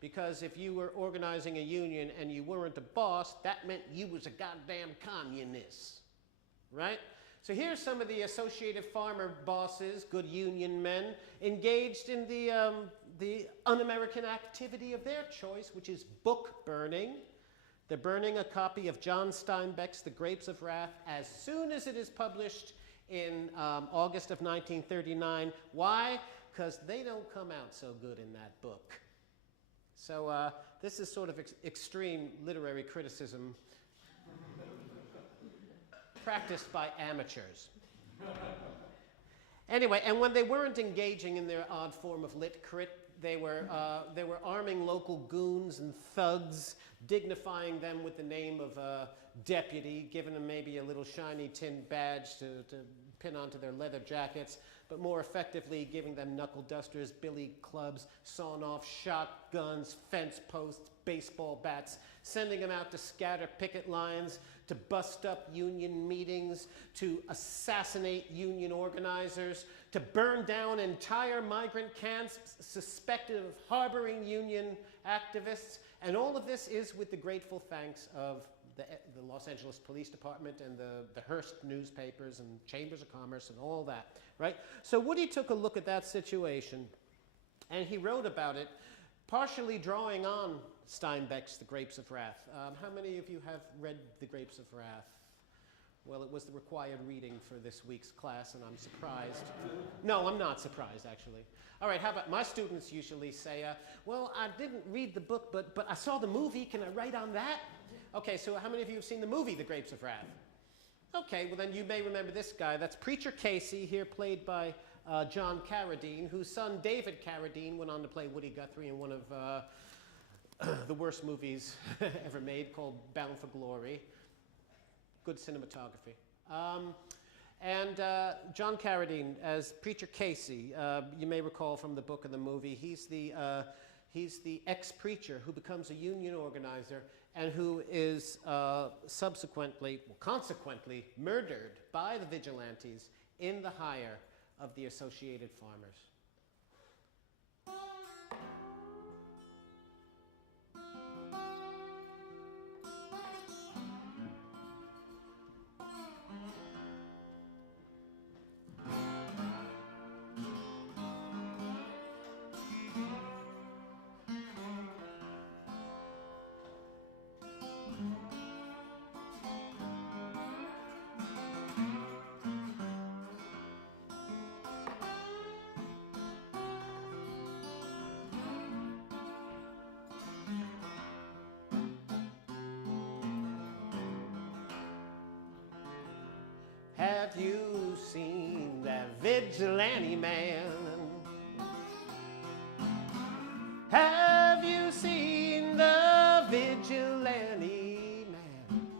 Because if you were organizing a union and you weren't a boss, that meant you was a goddamn communist, right? So here's some of the Associated Farmer bosses, good union men, engaged in the un-American activity of their choice, which is book burning. They're burning a copy of John Steinbeck's The Grapes of Wrath as soon as it is published in August of 1939. Why? Because they don't come out so good in that book. So this is sort of extreme literary criticism practiced by amateurs. Anyway, and when they weren't engaging in their odd form of lit crit, they were arming local goons and thugs, dignifying them with the name of deputy, giving them maybe a little shiny tin badge to pin onto their leather jackets, but more effectively giving them knuckle dusters, billy clubs, sawn-off shotguns, fence posts, baseball bats, sending them out to scatter picket lines, to bust up union meetings, to assassinate union organizers, to burn down entire migrant camps suspected of harboring union activists. And all of this is with the grateful thanks of the Los Angeles Police Department and the Hearst newspapers and chambers of commerce and all that, right? So Woody took a look at that situation and he wrote about it, partially drawing on Steinbeck's The Grapes of Wrath. How many of you have read The Grapes of Wrath? Well, it was the required reading for this week's class, and I'm surprised. No, I'm not surprised, actually. All right, how about my students usually say, well, I didn't read the book, but I saw the movie. Can I write on that? Okay, so how many of you have seen the movie, The Grapes of Wrath? Okay, well then you may remember this guy. That's Preacher Casey, here played by John Carradine, whose son David Carradine went on to play Woody Guthrie in one of the worst movies ever made, called Bound for Glory. Good cinematography. And John Carradine as Preacher Casey, you may recall from the book and the movie, he's the He's the ex-preacher who becomes a union organizer and who is consequently murdered by the vigilantes in the hire of the Associated Farmers. Have you seen that vigilante man? Have you seen the vigilante man?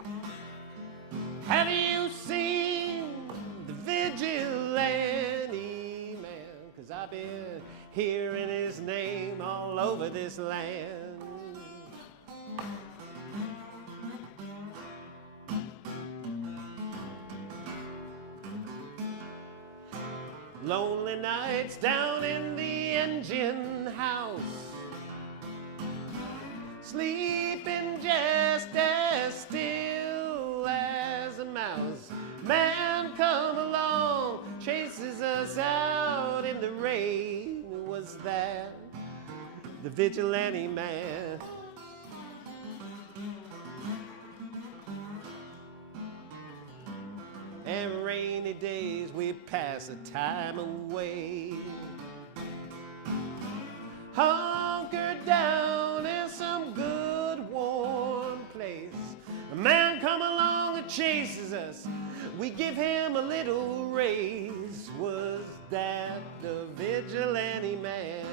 Have you seen the vigilante man? 'Cause I've been hearing his name all over this land. Lonely nights down in the engine house, sleeping just as still as a mouse. Man come along, chases us out in the rain. Was that the vigilante man? And rainy days we pass the time away, hunkered down in some good warm place. A man come along and chases us, we give him a little raise. Was that the vigilante man?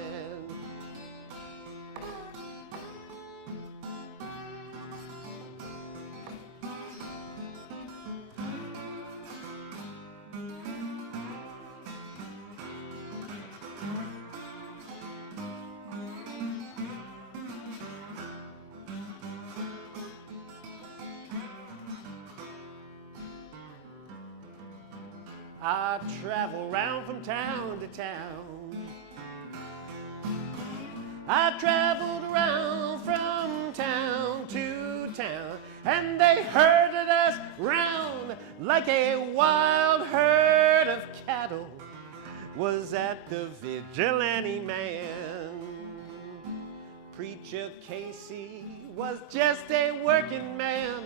I travel round from town to town. I traveled around from town to town, and they herded us round like a wild herd of cattle. Was that the vigilante man? Preacher Casey was just a working man.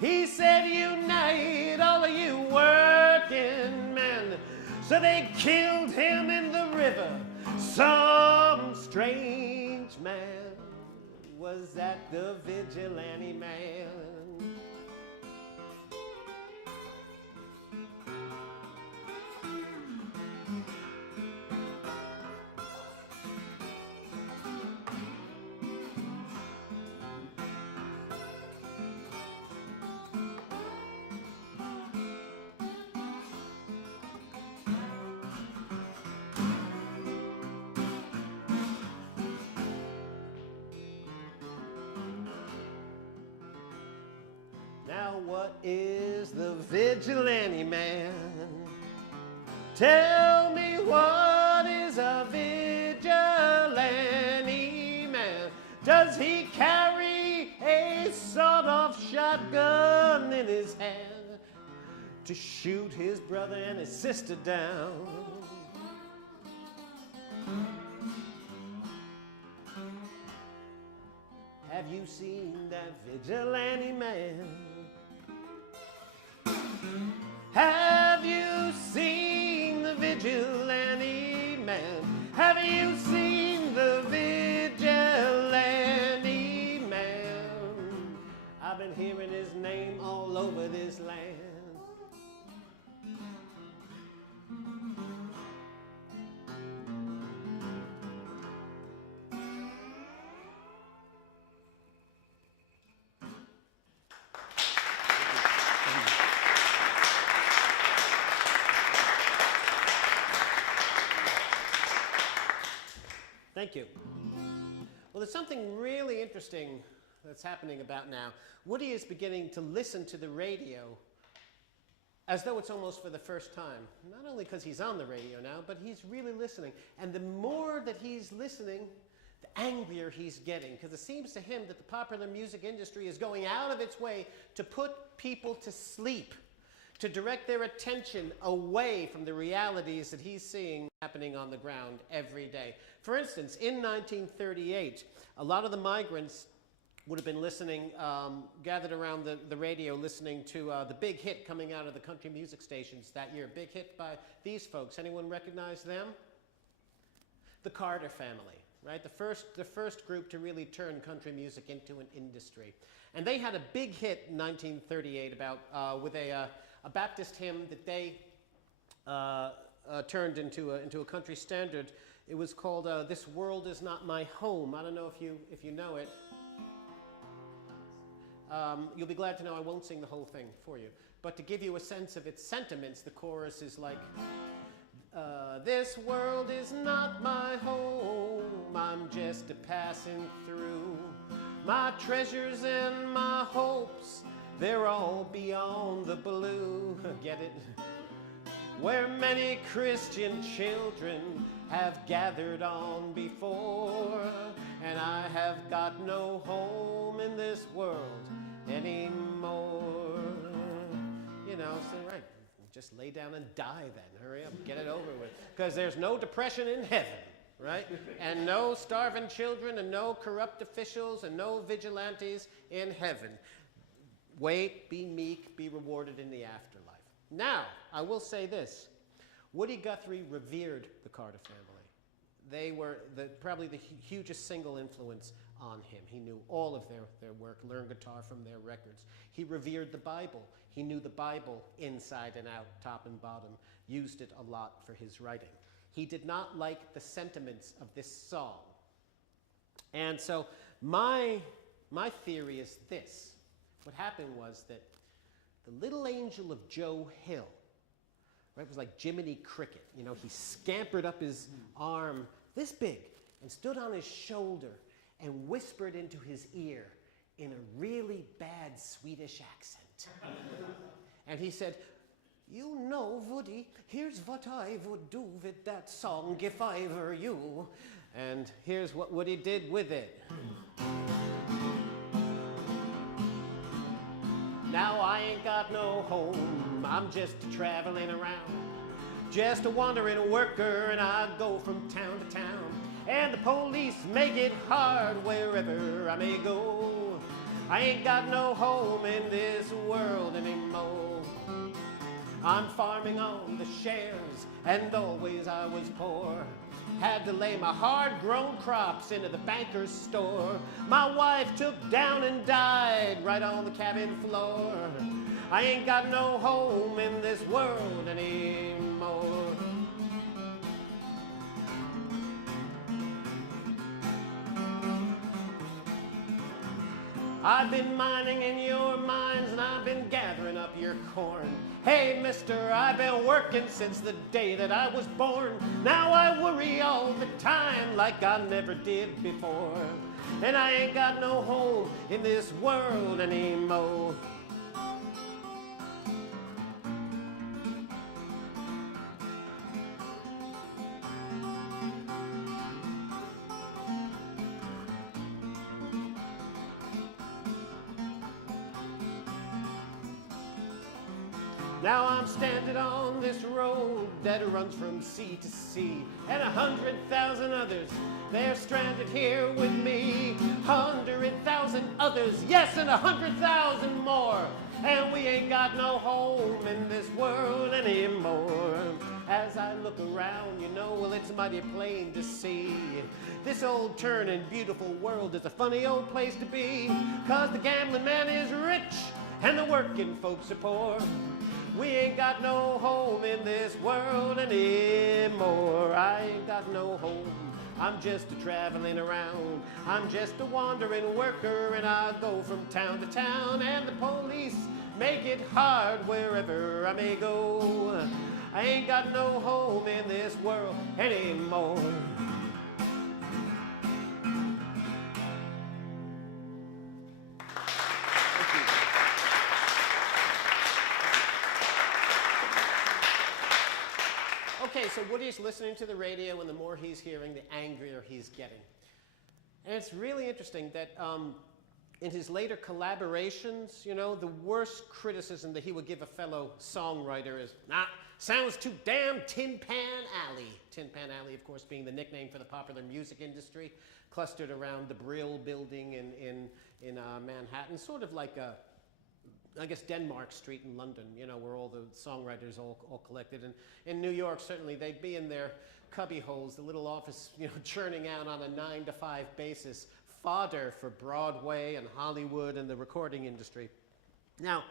He said, unite all of you working men. So they killed him in the river, some strange man. Was that the vigilante man? Now what is the vigilante man? Tell me, what is a vigilante man? Does he carry a sawed-off shotgun in his hand to shoot his brother and his sister down? Have you seen that vigilante man? Have you seen the vigilante man? Have you seen the vigilante man? I've been hearing his name all over this land. Thank you. Well, there's something really interesting that's happening about now. Woody is beginning to listen to the radio as though it's almost for the first time. Not only because he's on the radio now, but he's really listening. And the more that he's listening, the angrier he's getting, because it seems to him that the popular music industry is going out of its way to put people to sleep, to direct their attention away from the realities that he's seeing happening on the ground every day. For instance, in 1938, a lot of the migrants would have been listening, gathered around the radio listening to the big hit coming out of the country music stations that year. Big hit by these folks. Anyone recognize them? The Carter Family, right? The first group to really turn country music into an industry. And they had a big hit in 1938 about, with a Baptist hymn that they turned into a country standard. It was called "This World Is Not My Home." I don't know if you know it. You'll be glad to know I won't sing the whole thing for you. But to give you a sense of its sentiments, the chorus is like, this world is not my home, I'm just a passing through. My treasures and my hopes, they're all beyond the blue. Get it? Where many Christian children have gathered on before, and I have got no home in this world anymore. You know, so right, just lay down and die then. Hurry up, get it over with. Because there's no depression in heaven, right? And no starving children, and no corrupt officials, and no vigilantes in heaven. Wait, be meek, be rewarded in the afterlife. Now, I will say this. Woody Guthrie revered the Carter family. They were probably the hugest single influence on him. He knew all of their work, learned guitar from their records. He revered the Bible. He knew the Bible inside and out, top and bottom, used it a lot for his writing. He did not like the sentiments of this song. And so my theory is this. What happened was that the little angel of Joe Hill, right, was like Jiminy Cricket. You know, he scampered up his arm this big and stood on his shoulder and whispered into his ear in a really bad Swedish accent. And he said, "You know, Woody, here's what I would do with that song if I were you." And here's what Woody did with it. Now I ain't got no home, I'm just traveling around, just a wandering worker, and I go from town to town, and the police make it hard wherever I may go. I ain't got no home in this world anymore. I'm farming on the shares, and always I was poor. Had to lay my hard-grown crops into the banker's store. My wife took down and died right on the cabin floor. I ain't got no home in this world anymore. I've been mining in your mines and I've been gathering up your corn. Hey, mister, I've been working since the day that I was born. Now I worry all the time like I never did before. And I ain't got no home in this world anymore. Now I'm standing on this road that runs from sea to sea, and 100,000 others, they're stranded here with me. 100,000 others, yes, and 100,000 more, and we ain't got no home in this world anymore. As I look around, you know, well, it's mighty plain to see. This old turning beautiful world is a funny old place to be, 'cause the gambling man is rich and the working folks are poor. We ain't got no home in this world anymore. I ain't got no home, I'm just a traveling around. I'm just a wandering worker, and I go from town to town, and the police make it hard wherever I may go. I ain't got no home in this world anymore. so Woody's listening to the radio, and the more he's hearing, the angrier he's getting. And it's really interesting that in his later collaborations, you know, the worst criticism that he would give a fellow songwriter is, sounds too damn Tin Pan Alley. Tin Pan Alley, of course, being the nickname for the popular music industry, clustered around the Brill building in Manhattan, sort of like I guess Denmark Street in London, you know, where all the songwriters all collected. And in New York, certainly, they'd be in their cubby holes, the little office, you know, churning out on a 9-to-5 basis, fodder for Broadway and Hollywood and the recording industry. Now,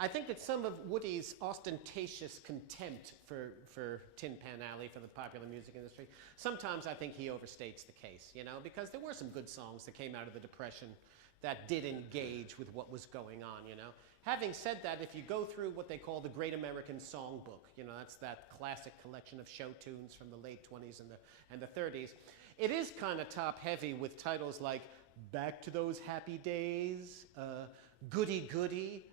I think that some of Woody's ostentatious contempt for Tin Pan Alley, for the popular music industry, sometimes I think he overstates the case, you know, because there were some good songs that came out of the Depression that did engage with what was going on, you know. Having said that, if you go through what they call the Great American Songbook, you know, that's that classic collection of show tunes from the late 20s and the 30s, it is kind of top-heavy with titles like Back to Those Happy Days, Goody Goody,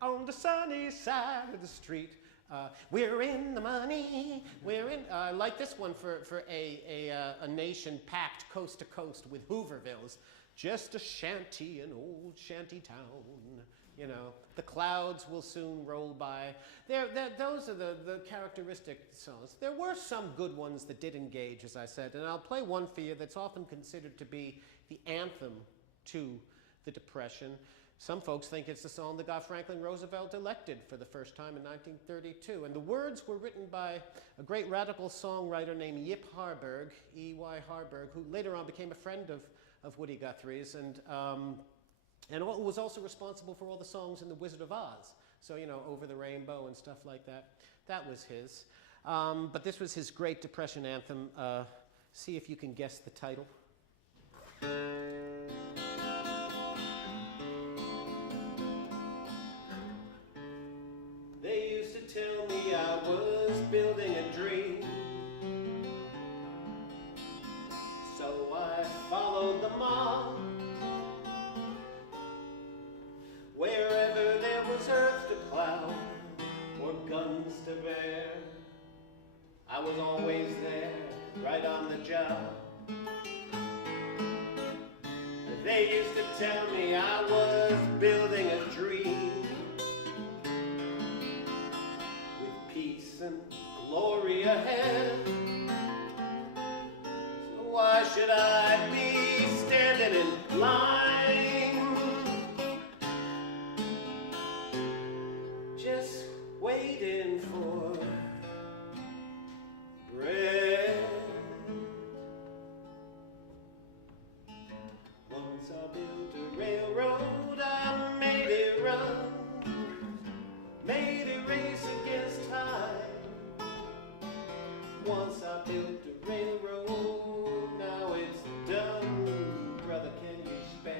On the Sunny Side of the Street, We're in the Money, we're in... like this one for a nation packed coast to coast with Hoovervilles, Just a Shanty, an old shanty town. You know, the clouds will soon roll by. Those are the characteristic songs. There were some good ones that did engage, as I said, and I'll play one for you that's often considered to be the anthem to the Depression. Some folks think it's the song that got Franklin Roosevelt elected for the first time in 1932. And the words were written by a great radical songwriter named Yip Harburg, E.Y. Harburg, who later on became a friend of Woody Guthrie's, and was also responsible for all the songs in The Wizard of Oz. So, you know, Over the Rainbow and stuff like that. That was his. But this was his Great Depression anthem. See if you can guess the title. They used to tell me I was building a dream, so I followed the mob. Wherever there was earth to plow or guns to bear, I was always there, right on the job. They used to tell me I was building a dream with peace and glory ahead. So why should I be standing in line, just waiting for bread? Once I built a railroad, I made it run, made it race against time. Once I built a railroad, now it's done. Brother, can you spare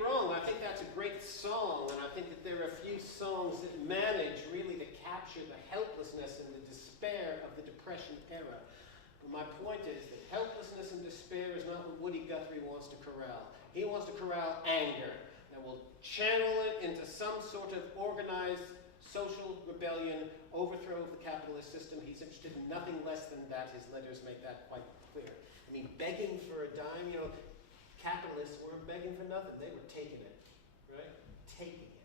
wrong. I think that's a great song, and I think that there are a few songs that manage really to capture the helplessness and the despair of the Depression era. But my point is that helplessness and despair is not what Woody Guthrie wants to corral. He wants to corral anger that will channel it into some sort of organized social rebellion, overthrow of the capitalist system. He's interested in nothing less than that. His letters make that quite clear. I mean, begging for a dime, you know, capitalists weren't begging for nothing. They were taking it, right? Taking it.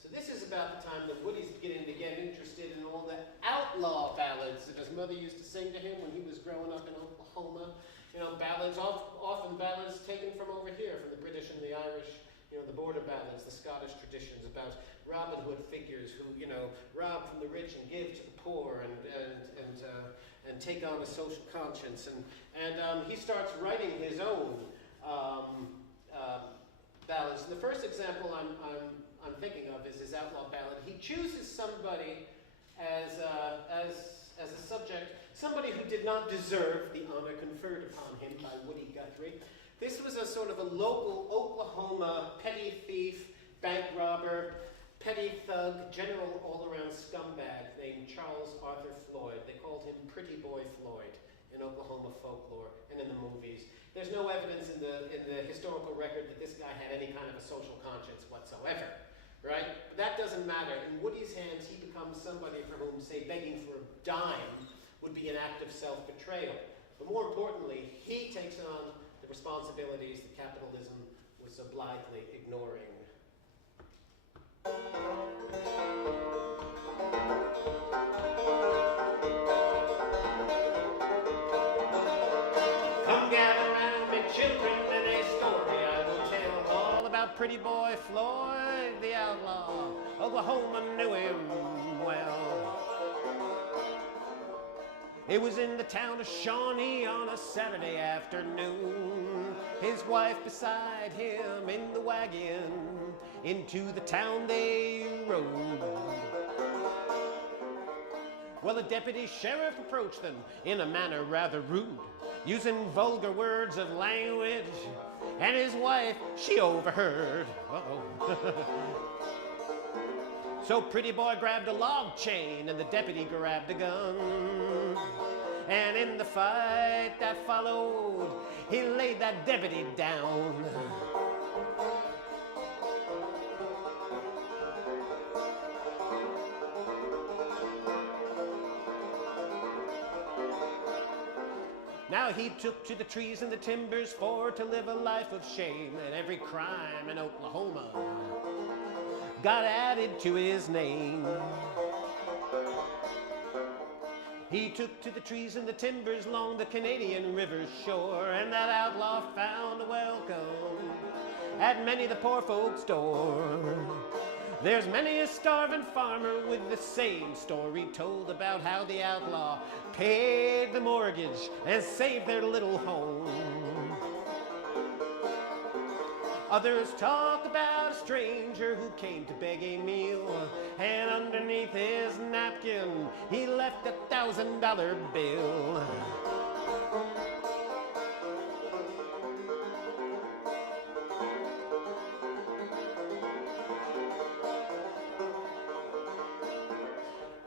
So this is about the time that Woody's beginning to get interested in all the outlaw ballads that his mother used to sing to him when he was growing up in Oklahoma. You know, ballads, often ballads taken from over here, from the British and the Irish, you know, the border ballads, the Scottish traditions about Robin Hood figures who, you know, rob from the rich and give to the poor and take on a social conscience. And he starts writing his own ballads. The first example I'm thinking of is his outlaw ballad. He chooses somebody as a subject, somebody who did not deserve the honor conferred upon him by Woody Guthrie. This was a sort of a local Oklahoma petty thief, bank robber, petty thug, general all-around scumbag named Charles Arthur Floyd. They called him Pretty Boy Floyd in Oklahoma folklore and in the movies. There's no evidence in the historical record that this guy had any kind of a social conscience whatsoever, right? But that doesn't matter. In Woody's hands, he becomes somebody for whom, say, begging for a dime would be an act of self-betrayal. But more importantly, he takes on the responsibilities that capitalism was so blithely ignoring. Come gather round me, children, and a story I will tell all about Pretty Boy Floyd, the outlaw. Oklahoma knew him well. It was in the town of Shawnee on a Saturday afternoon. His wife beside him in the wagon. Into the town they rode. Well, a deputy sheriff approached them in a manner rather rude, using vulgar words of language, and his wife, she overheard. Uh-oh. So Pretty Boy grabbed a log chain and the deputy grabbed a gun. And in the fight that followed, he laid that deputy down. Now he took to the trees and the timbers for to live a life of shame, and every crime in Oklahoma got added to his name. He took to the trees and the timbers along the Canadian River shore, and that outlaw found a welcome at many the poor folks' door. There's many a starving farmer with the same story told about how the outlaw paid the mortgage and saved their little home. Others talk about a stranger who came to beg a meal, and underneath his napkin he left $1,000 bill.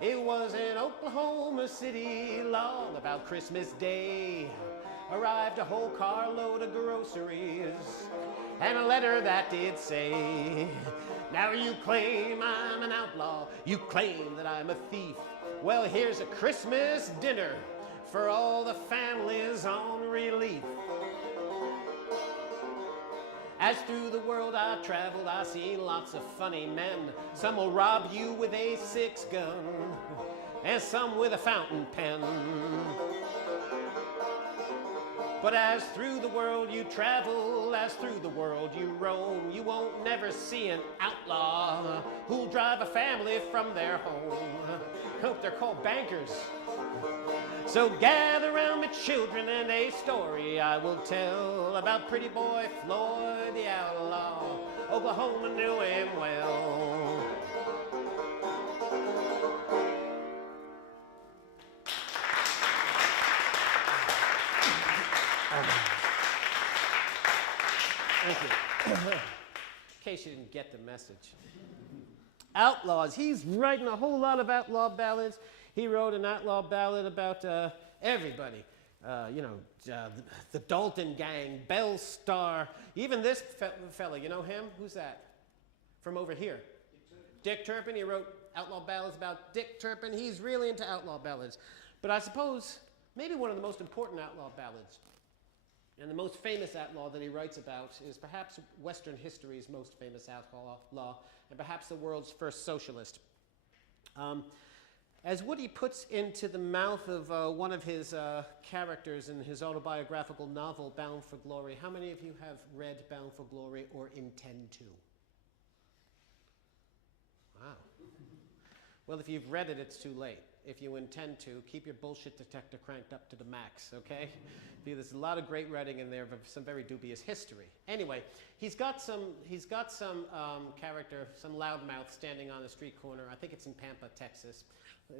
It was in Oklahoma City long about Christmas Day. Arrived a whole carload of groceries and a letter that did say, now you claim I'm an outlaw, you claim that I'm a thief. Well, here's a Christmas dinner for all the families on relief. As through the world I traveled, I seen lots of funny men. Some will rob you with a 6-gun, and some with a fountain pen. But as through the world you travel, as through the world you roam, you won't never see an outlaw who'll drive a family from their home. Hope they're called bankers. So gather round me, children, and a story I will tell about Pretty Boy Floyd, the outlaw. Oklahoma knew him well. Thank you. case you didn't get the message. Outlaws. He's writing a whole lot of outlaw ballads. He wrote an outlaw ballad about everybody. The Dalton Gang, Belle Starr, even this fella, you know him? Who's that? From over here. Dick Turpin. He wrote outlaw ballads about Dick Turpin. He's really into outlaw ballads. But I suppose maybe one of the most important outlaw ballads and the most famous outlaw that he writes about is perhaps Western history's most famous outlaw and perhaps the world's first socialist. As Woody puts into the mouth of one of his characters in his autobiographical novel, Bound for Glory, how many of you have read Bound for Glory or intend to? Wow. Well, if you've read it, it's too late. If you intend to, keep your bullshit detector cranked up to the max, okay? Because there's a lot of great writing in there of some very dubious history. Anyway, he's got some character, some loudmouth standing on the street corner. I think it's in Pampa, Texas.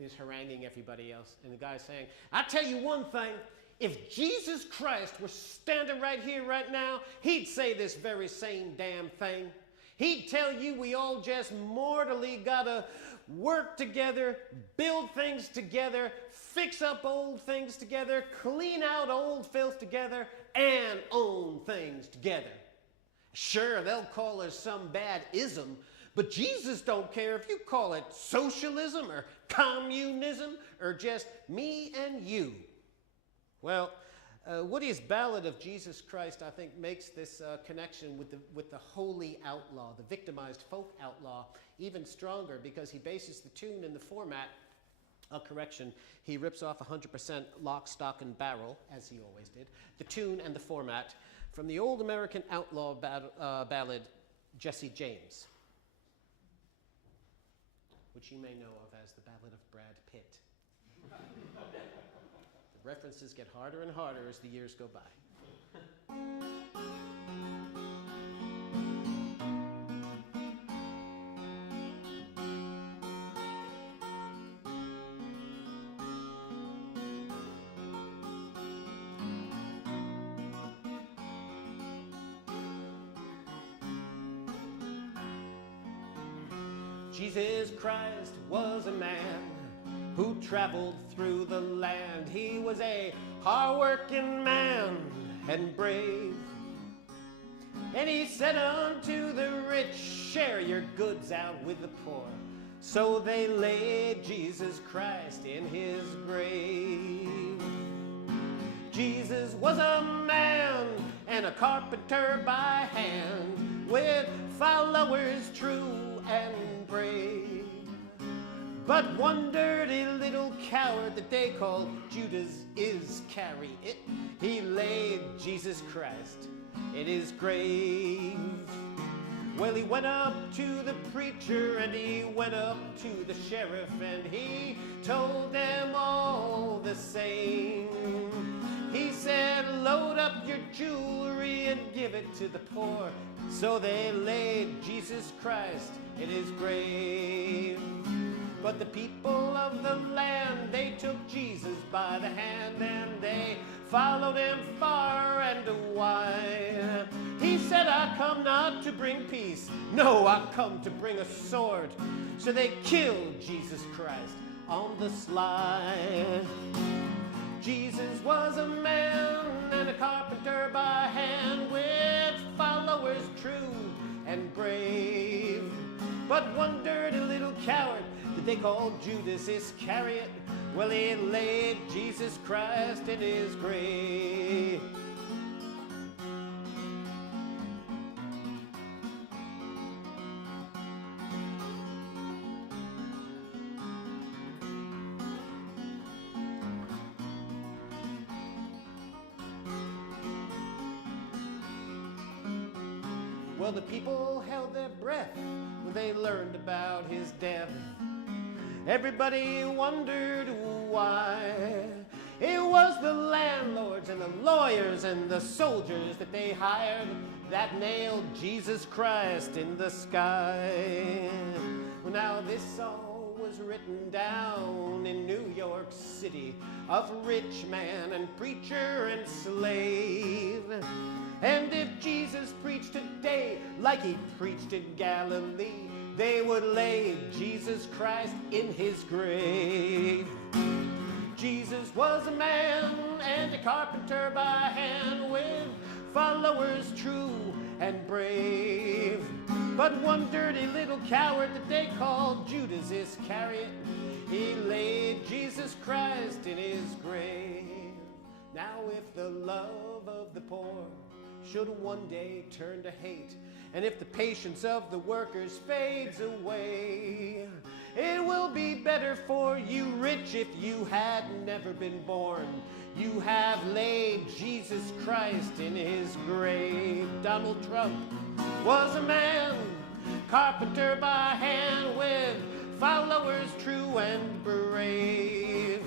He's haranguing everybody else. And the guy's saying, I tell you one thing, if Jesus Christ were standing right here, right now, he'd say this very same damn thing. He'd tell you we all just mortally gotta work together, build things together, fix up old things together, clean out old filth together, and own things together. Sure, they'll call us some bad ism, but Jesus don't care if you call it socialism or communism or just me and you. Well, Woody's ballad of Jesus Christ, I think, makes this connection with the holy outlaw, the victimized folk outlaw, even stronger because he bases the tune and the format. Correction, he rips off 100% lock, stock, and barrel, as he always did, the tune and the format from the old American outlaw ballad, Jesse James, which you may know of as the Ballad of Brad Pitt. The references get harder and harder as the years go by. Jesus Christ was a man who traveled through the land. He was a hard-working man and brave. And he said unto the rich, share your goods out with the poor. So they laid Jesus Christ in his grave. Jesus was a man and a carpenter by hand, with followers true and brave. But one dirty little coward that they called Judas Iscariot, he laid Jesus Christ in his grave. Well, he went up to the preacher and he went up to the sheriff and he told them all the same. He said, load up your jewelry and give it to the poor. So they laid Jesus Christ in his grave. But the people of the land, they took Jesus by the hand and they followed him far and wide. He said, I come not to bring peace, no, I come to bring a sword. So they killed Jesus Christ on the sly. Jesus was a man and a carpenter by hand, with followers true and brave. But one dirty little coward that they called Judas Iscariot, well, he laid Jesus Christ in his grave. Well, the people held their breath when they learned about his death. Everybody wondered why. It was the landlords and the lawyers and the soldiers that they hired that nailed Jesus Christ in the sky. Well, now this song was written down in New York City of rich man and preacher and slave. And if Jesus preached today like he preached in Galilee, they would lay Jesus Christ in his grave. Jesus was a man and a carpenter by hand, with followers true and brave. But one dirty little coward that they called Judas Iscariot, he laid Jesus Christ in his grave. Now if the love of the poor should one day turn to hate, and if the patience of the workers fades away, it will be better for you rich if you had never been born. You have laid Jesus Christ in his grave. Donald Trump was a man, carpenter by hand, with followers true and brave.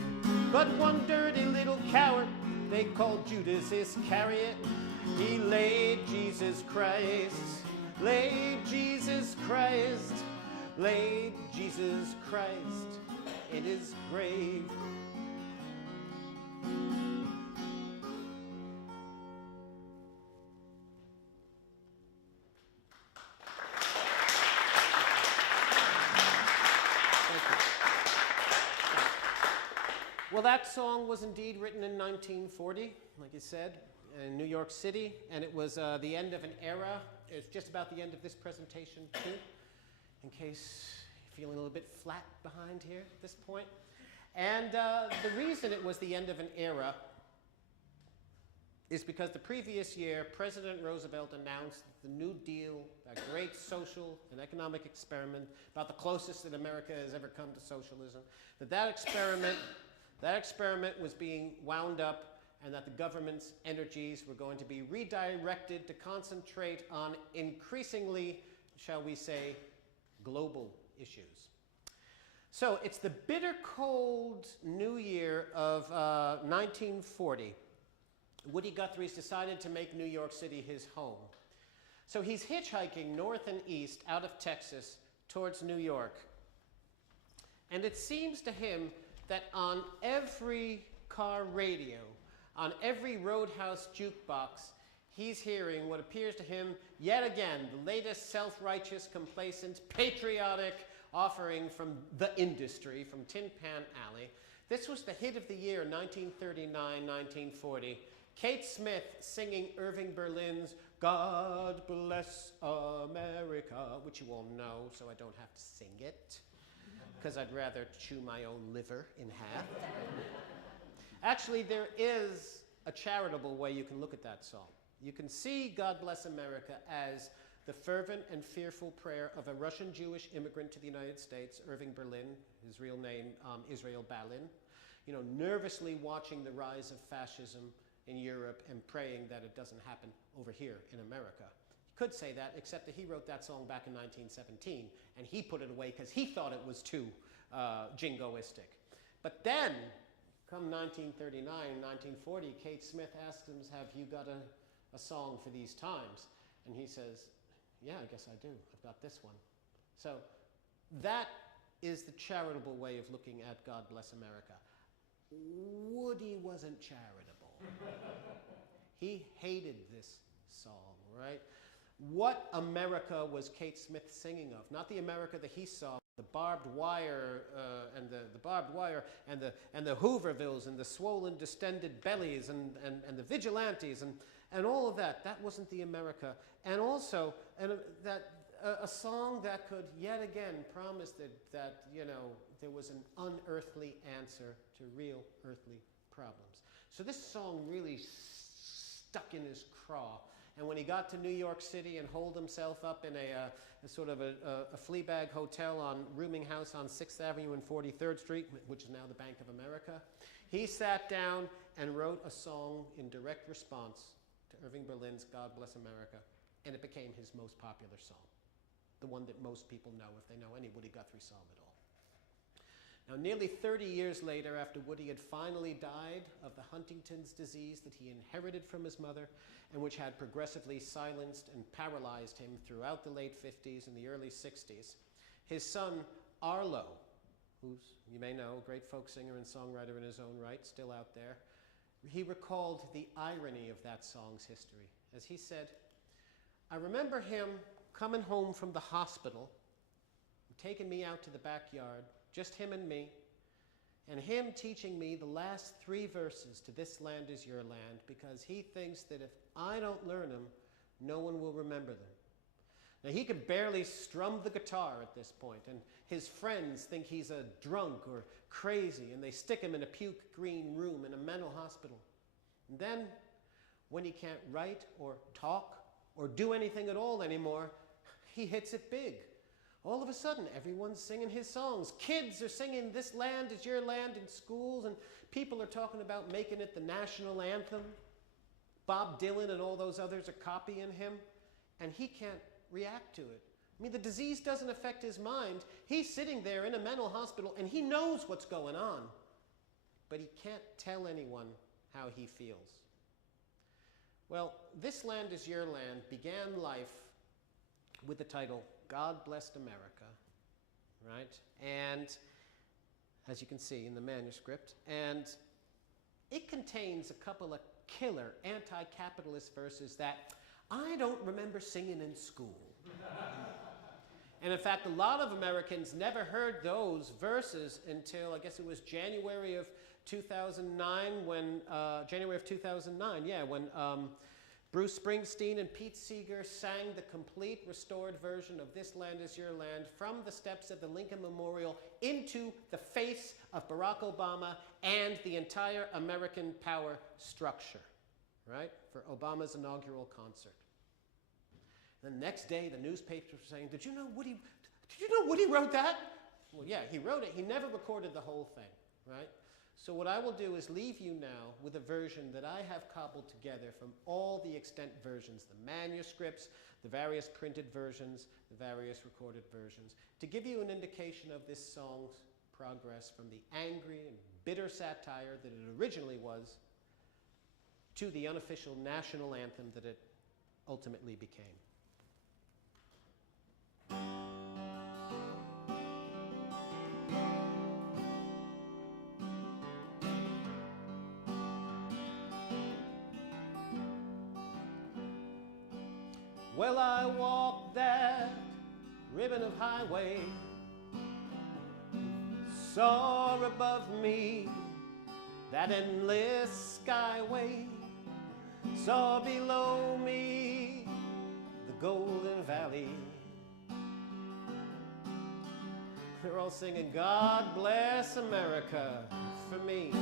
But one dirty little coward they called Judas Iscariot, he laid Jesus Christ, laid Jesus Christ, laid Jesus Christ in his grave. Well, that song was indeed written in 1940, like you said, in New York City, and it was the end of an era. It's just about the end of this presentation, too, in case you're feeling a little bit flat behind here at this point. And the reason it was the end of an era is because the previous year, President Roosevelt announced the New Deal, a great social and economic experiment, about the closest that America has ever come to socialism, that experiment was being wound up, and that the government's energies were going to be redirected to concentrate on increasingly, shall we say, global issues. So it's the bitter cold New Year of 1940. Woody Guthrie's decided to make New York City his home. So he's hitchhiking north and east out of Texas towards New York. And it seems to him that on every car radio, on every roadhouse jukebox, he's hearing what appears to him yet again the latest self-righteous, complacent, patriotic offering from the industry, from Tin Pan Alley. This was the hit of the year, 1939-1940. Kate Smith singing Irving Berlin's God Bless America, which you all know, so I don't have to sing it, because I'd rather chew my own liver in half. Actually, there is a charitable way you can look at that song. You can see God Bless America as the fervent and fearful prayer of a Russian Jewish immigrant to the United States, Irving Berlin, his real name, Israel Balin, nervously watching the rise of fascism in Europe and praying that it doesn't happen over here in America. You could say that, except that he wrote that song back in 1917, and he put it away because he thought it was too jingoistic. But then, come 1939, 1940, Kate Smith asks him, have you got a song for these times? And he says, yeah, I guess I do. I've got this one. So that is the charitable way of looking at God Bless America. Woody wasn't charitable. He hated this song, right? What America was Kate Smith singing of? Not the America that he saw, the barbed wire and the barbed wire and the Hoovervilles and the swollen, distended bellies and the vigilantes and all of that. That wasn't the America. And also a song that could yet again promise that there was an unearthly answer to real earthly problems. So this song really stuck in his craw. And when he got to New York City and holed himself up in a sort of a flea bag hotel on rooming house on 6th Avenue and 43rd Street, which is now the Bank of America, he sat down and wrote a song in direct response to Irving Berlin's God Bless America, and it became his most popular song, the one that most people know if they know any Woody Guthrie song at all. Now, nearly 30 years later, after Woody had finally died of the Huntington's disease that he inherited from his mother and which had progressively silenced and paralyzed him throughout the late 50s and the early 60s, his son, Arlo, who's, you may know, a great folk singer and songwriter in his own right, still out there, he recalled the irony of that song's history. As he said, I remember him coming home from the hospital, taking me out to the backyard, just him and me, and him teaching me the last 3 verses to This Land Is Your Land, because he thinks that if I don't learn them, no one will remember them. Now, he could barely strum the guitar at this point, and his friends think he's a drunk or crazy, and they stick him in a puke-green room in a mental hospital. And then, when he can't write or talk or do anything at all anymore, he hits it big. All of a sudden, everyone's singing his songs. Kids are singing This Land Is Your Land in schools, and people are talking about making it the national anthem. Bob Dylan and all those others are copying him, and he can't react to it. I mean, the disease doesn't affect his mind. He's sitting there in a mental hospital, and he knows what's going on, but he can't tell anyone how he feels. Well, This Land Is Your Land began life with the title, God Blessed America, right? And as you can see in the manuscript, and it contains a couple of killer anti-capitalist verses that I don't remember singing in school. And in fact, a lot of Americans never heard those verses until, I guess it was January of 2009, when, when Bruce Springsteen and Pete Seeger sang the complete restored version of This Land Is Your Land from the steps of the Lincoln Memorial into the face of Barack Obama and the entire American power structure, right, for Obama's inaugural concert. The next day, the newspapers were saying, did you know Woody wrote that? Well, yeah, he wrote it. He never recorded the whole thing, right? So what I will do is leave you now with a version that I have cobbled together from all the extant versions, the manuscripts, the various printed versions, the various recorded versions, to give you an indication of this song's progress from the angry and bitter satire that it originally was to the unofficial national anthem that it ultimately became. Well, I walked that ribbon of highway, saw above me that endless skyway, saw below me the Golden Valley. They're all singing, God bless America for me.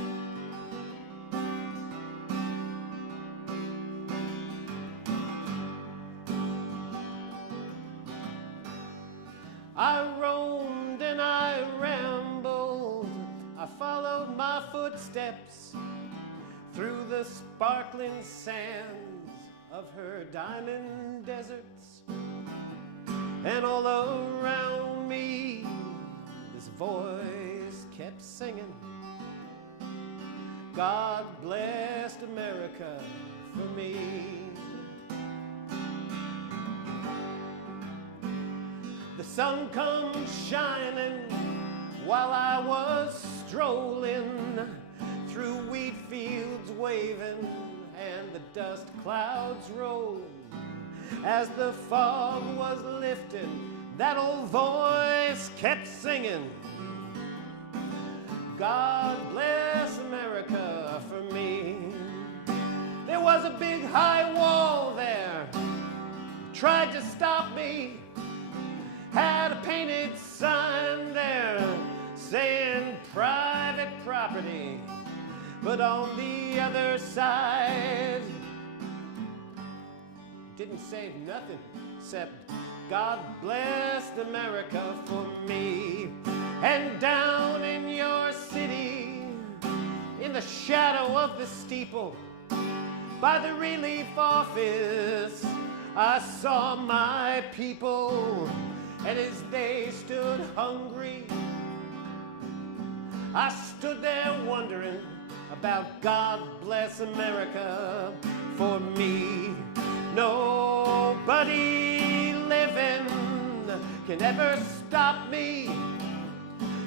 I roamed and I rambled, I followed my footsteps through the sparkling sands of her diamond deserts. And all around me, this voice kept singing, God blessed America for me. The sun comes shining while I was strolling through wheat fields waving and the dust clouds rolled. As the fog was lifted, that old voice kept singing, God bless America for me. There was a big high wall there, tried to stop me, had a painted sign there saying private property, but on the other side didn't say nothing except God blessed America for me. And down in your city, in the shadow of the steeple, by the relief office, I saw my people. And as they stood hungry, I stood there wondering about God bless America for me. Nobody living can ever stop me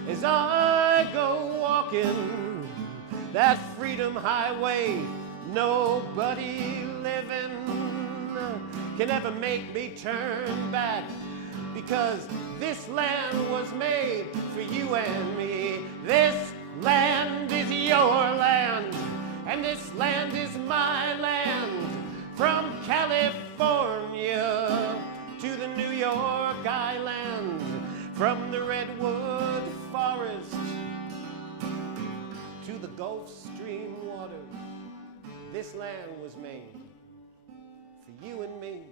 as I go walking that freedom highway. Nobody living can ever make me turn back, because this land was made for you and me. This land is your land, and this land is my land. From California to the New York Island, from the redwood forest to the Gulf Stream waters, this land was made for you and me.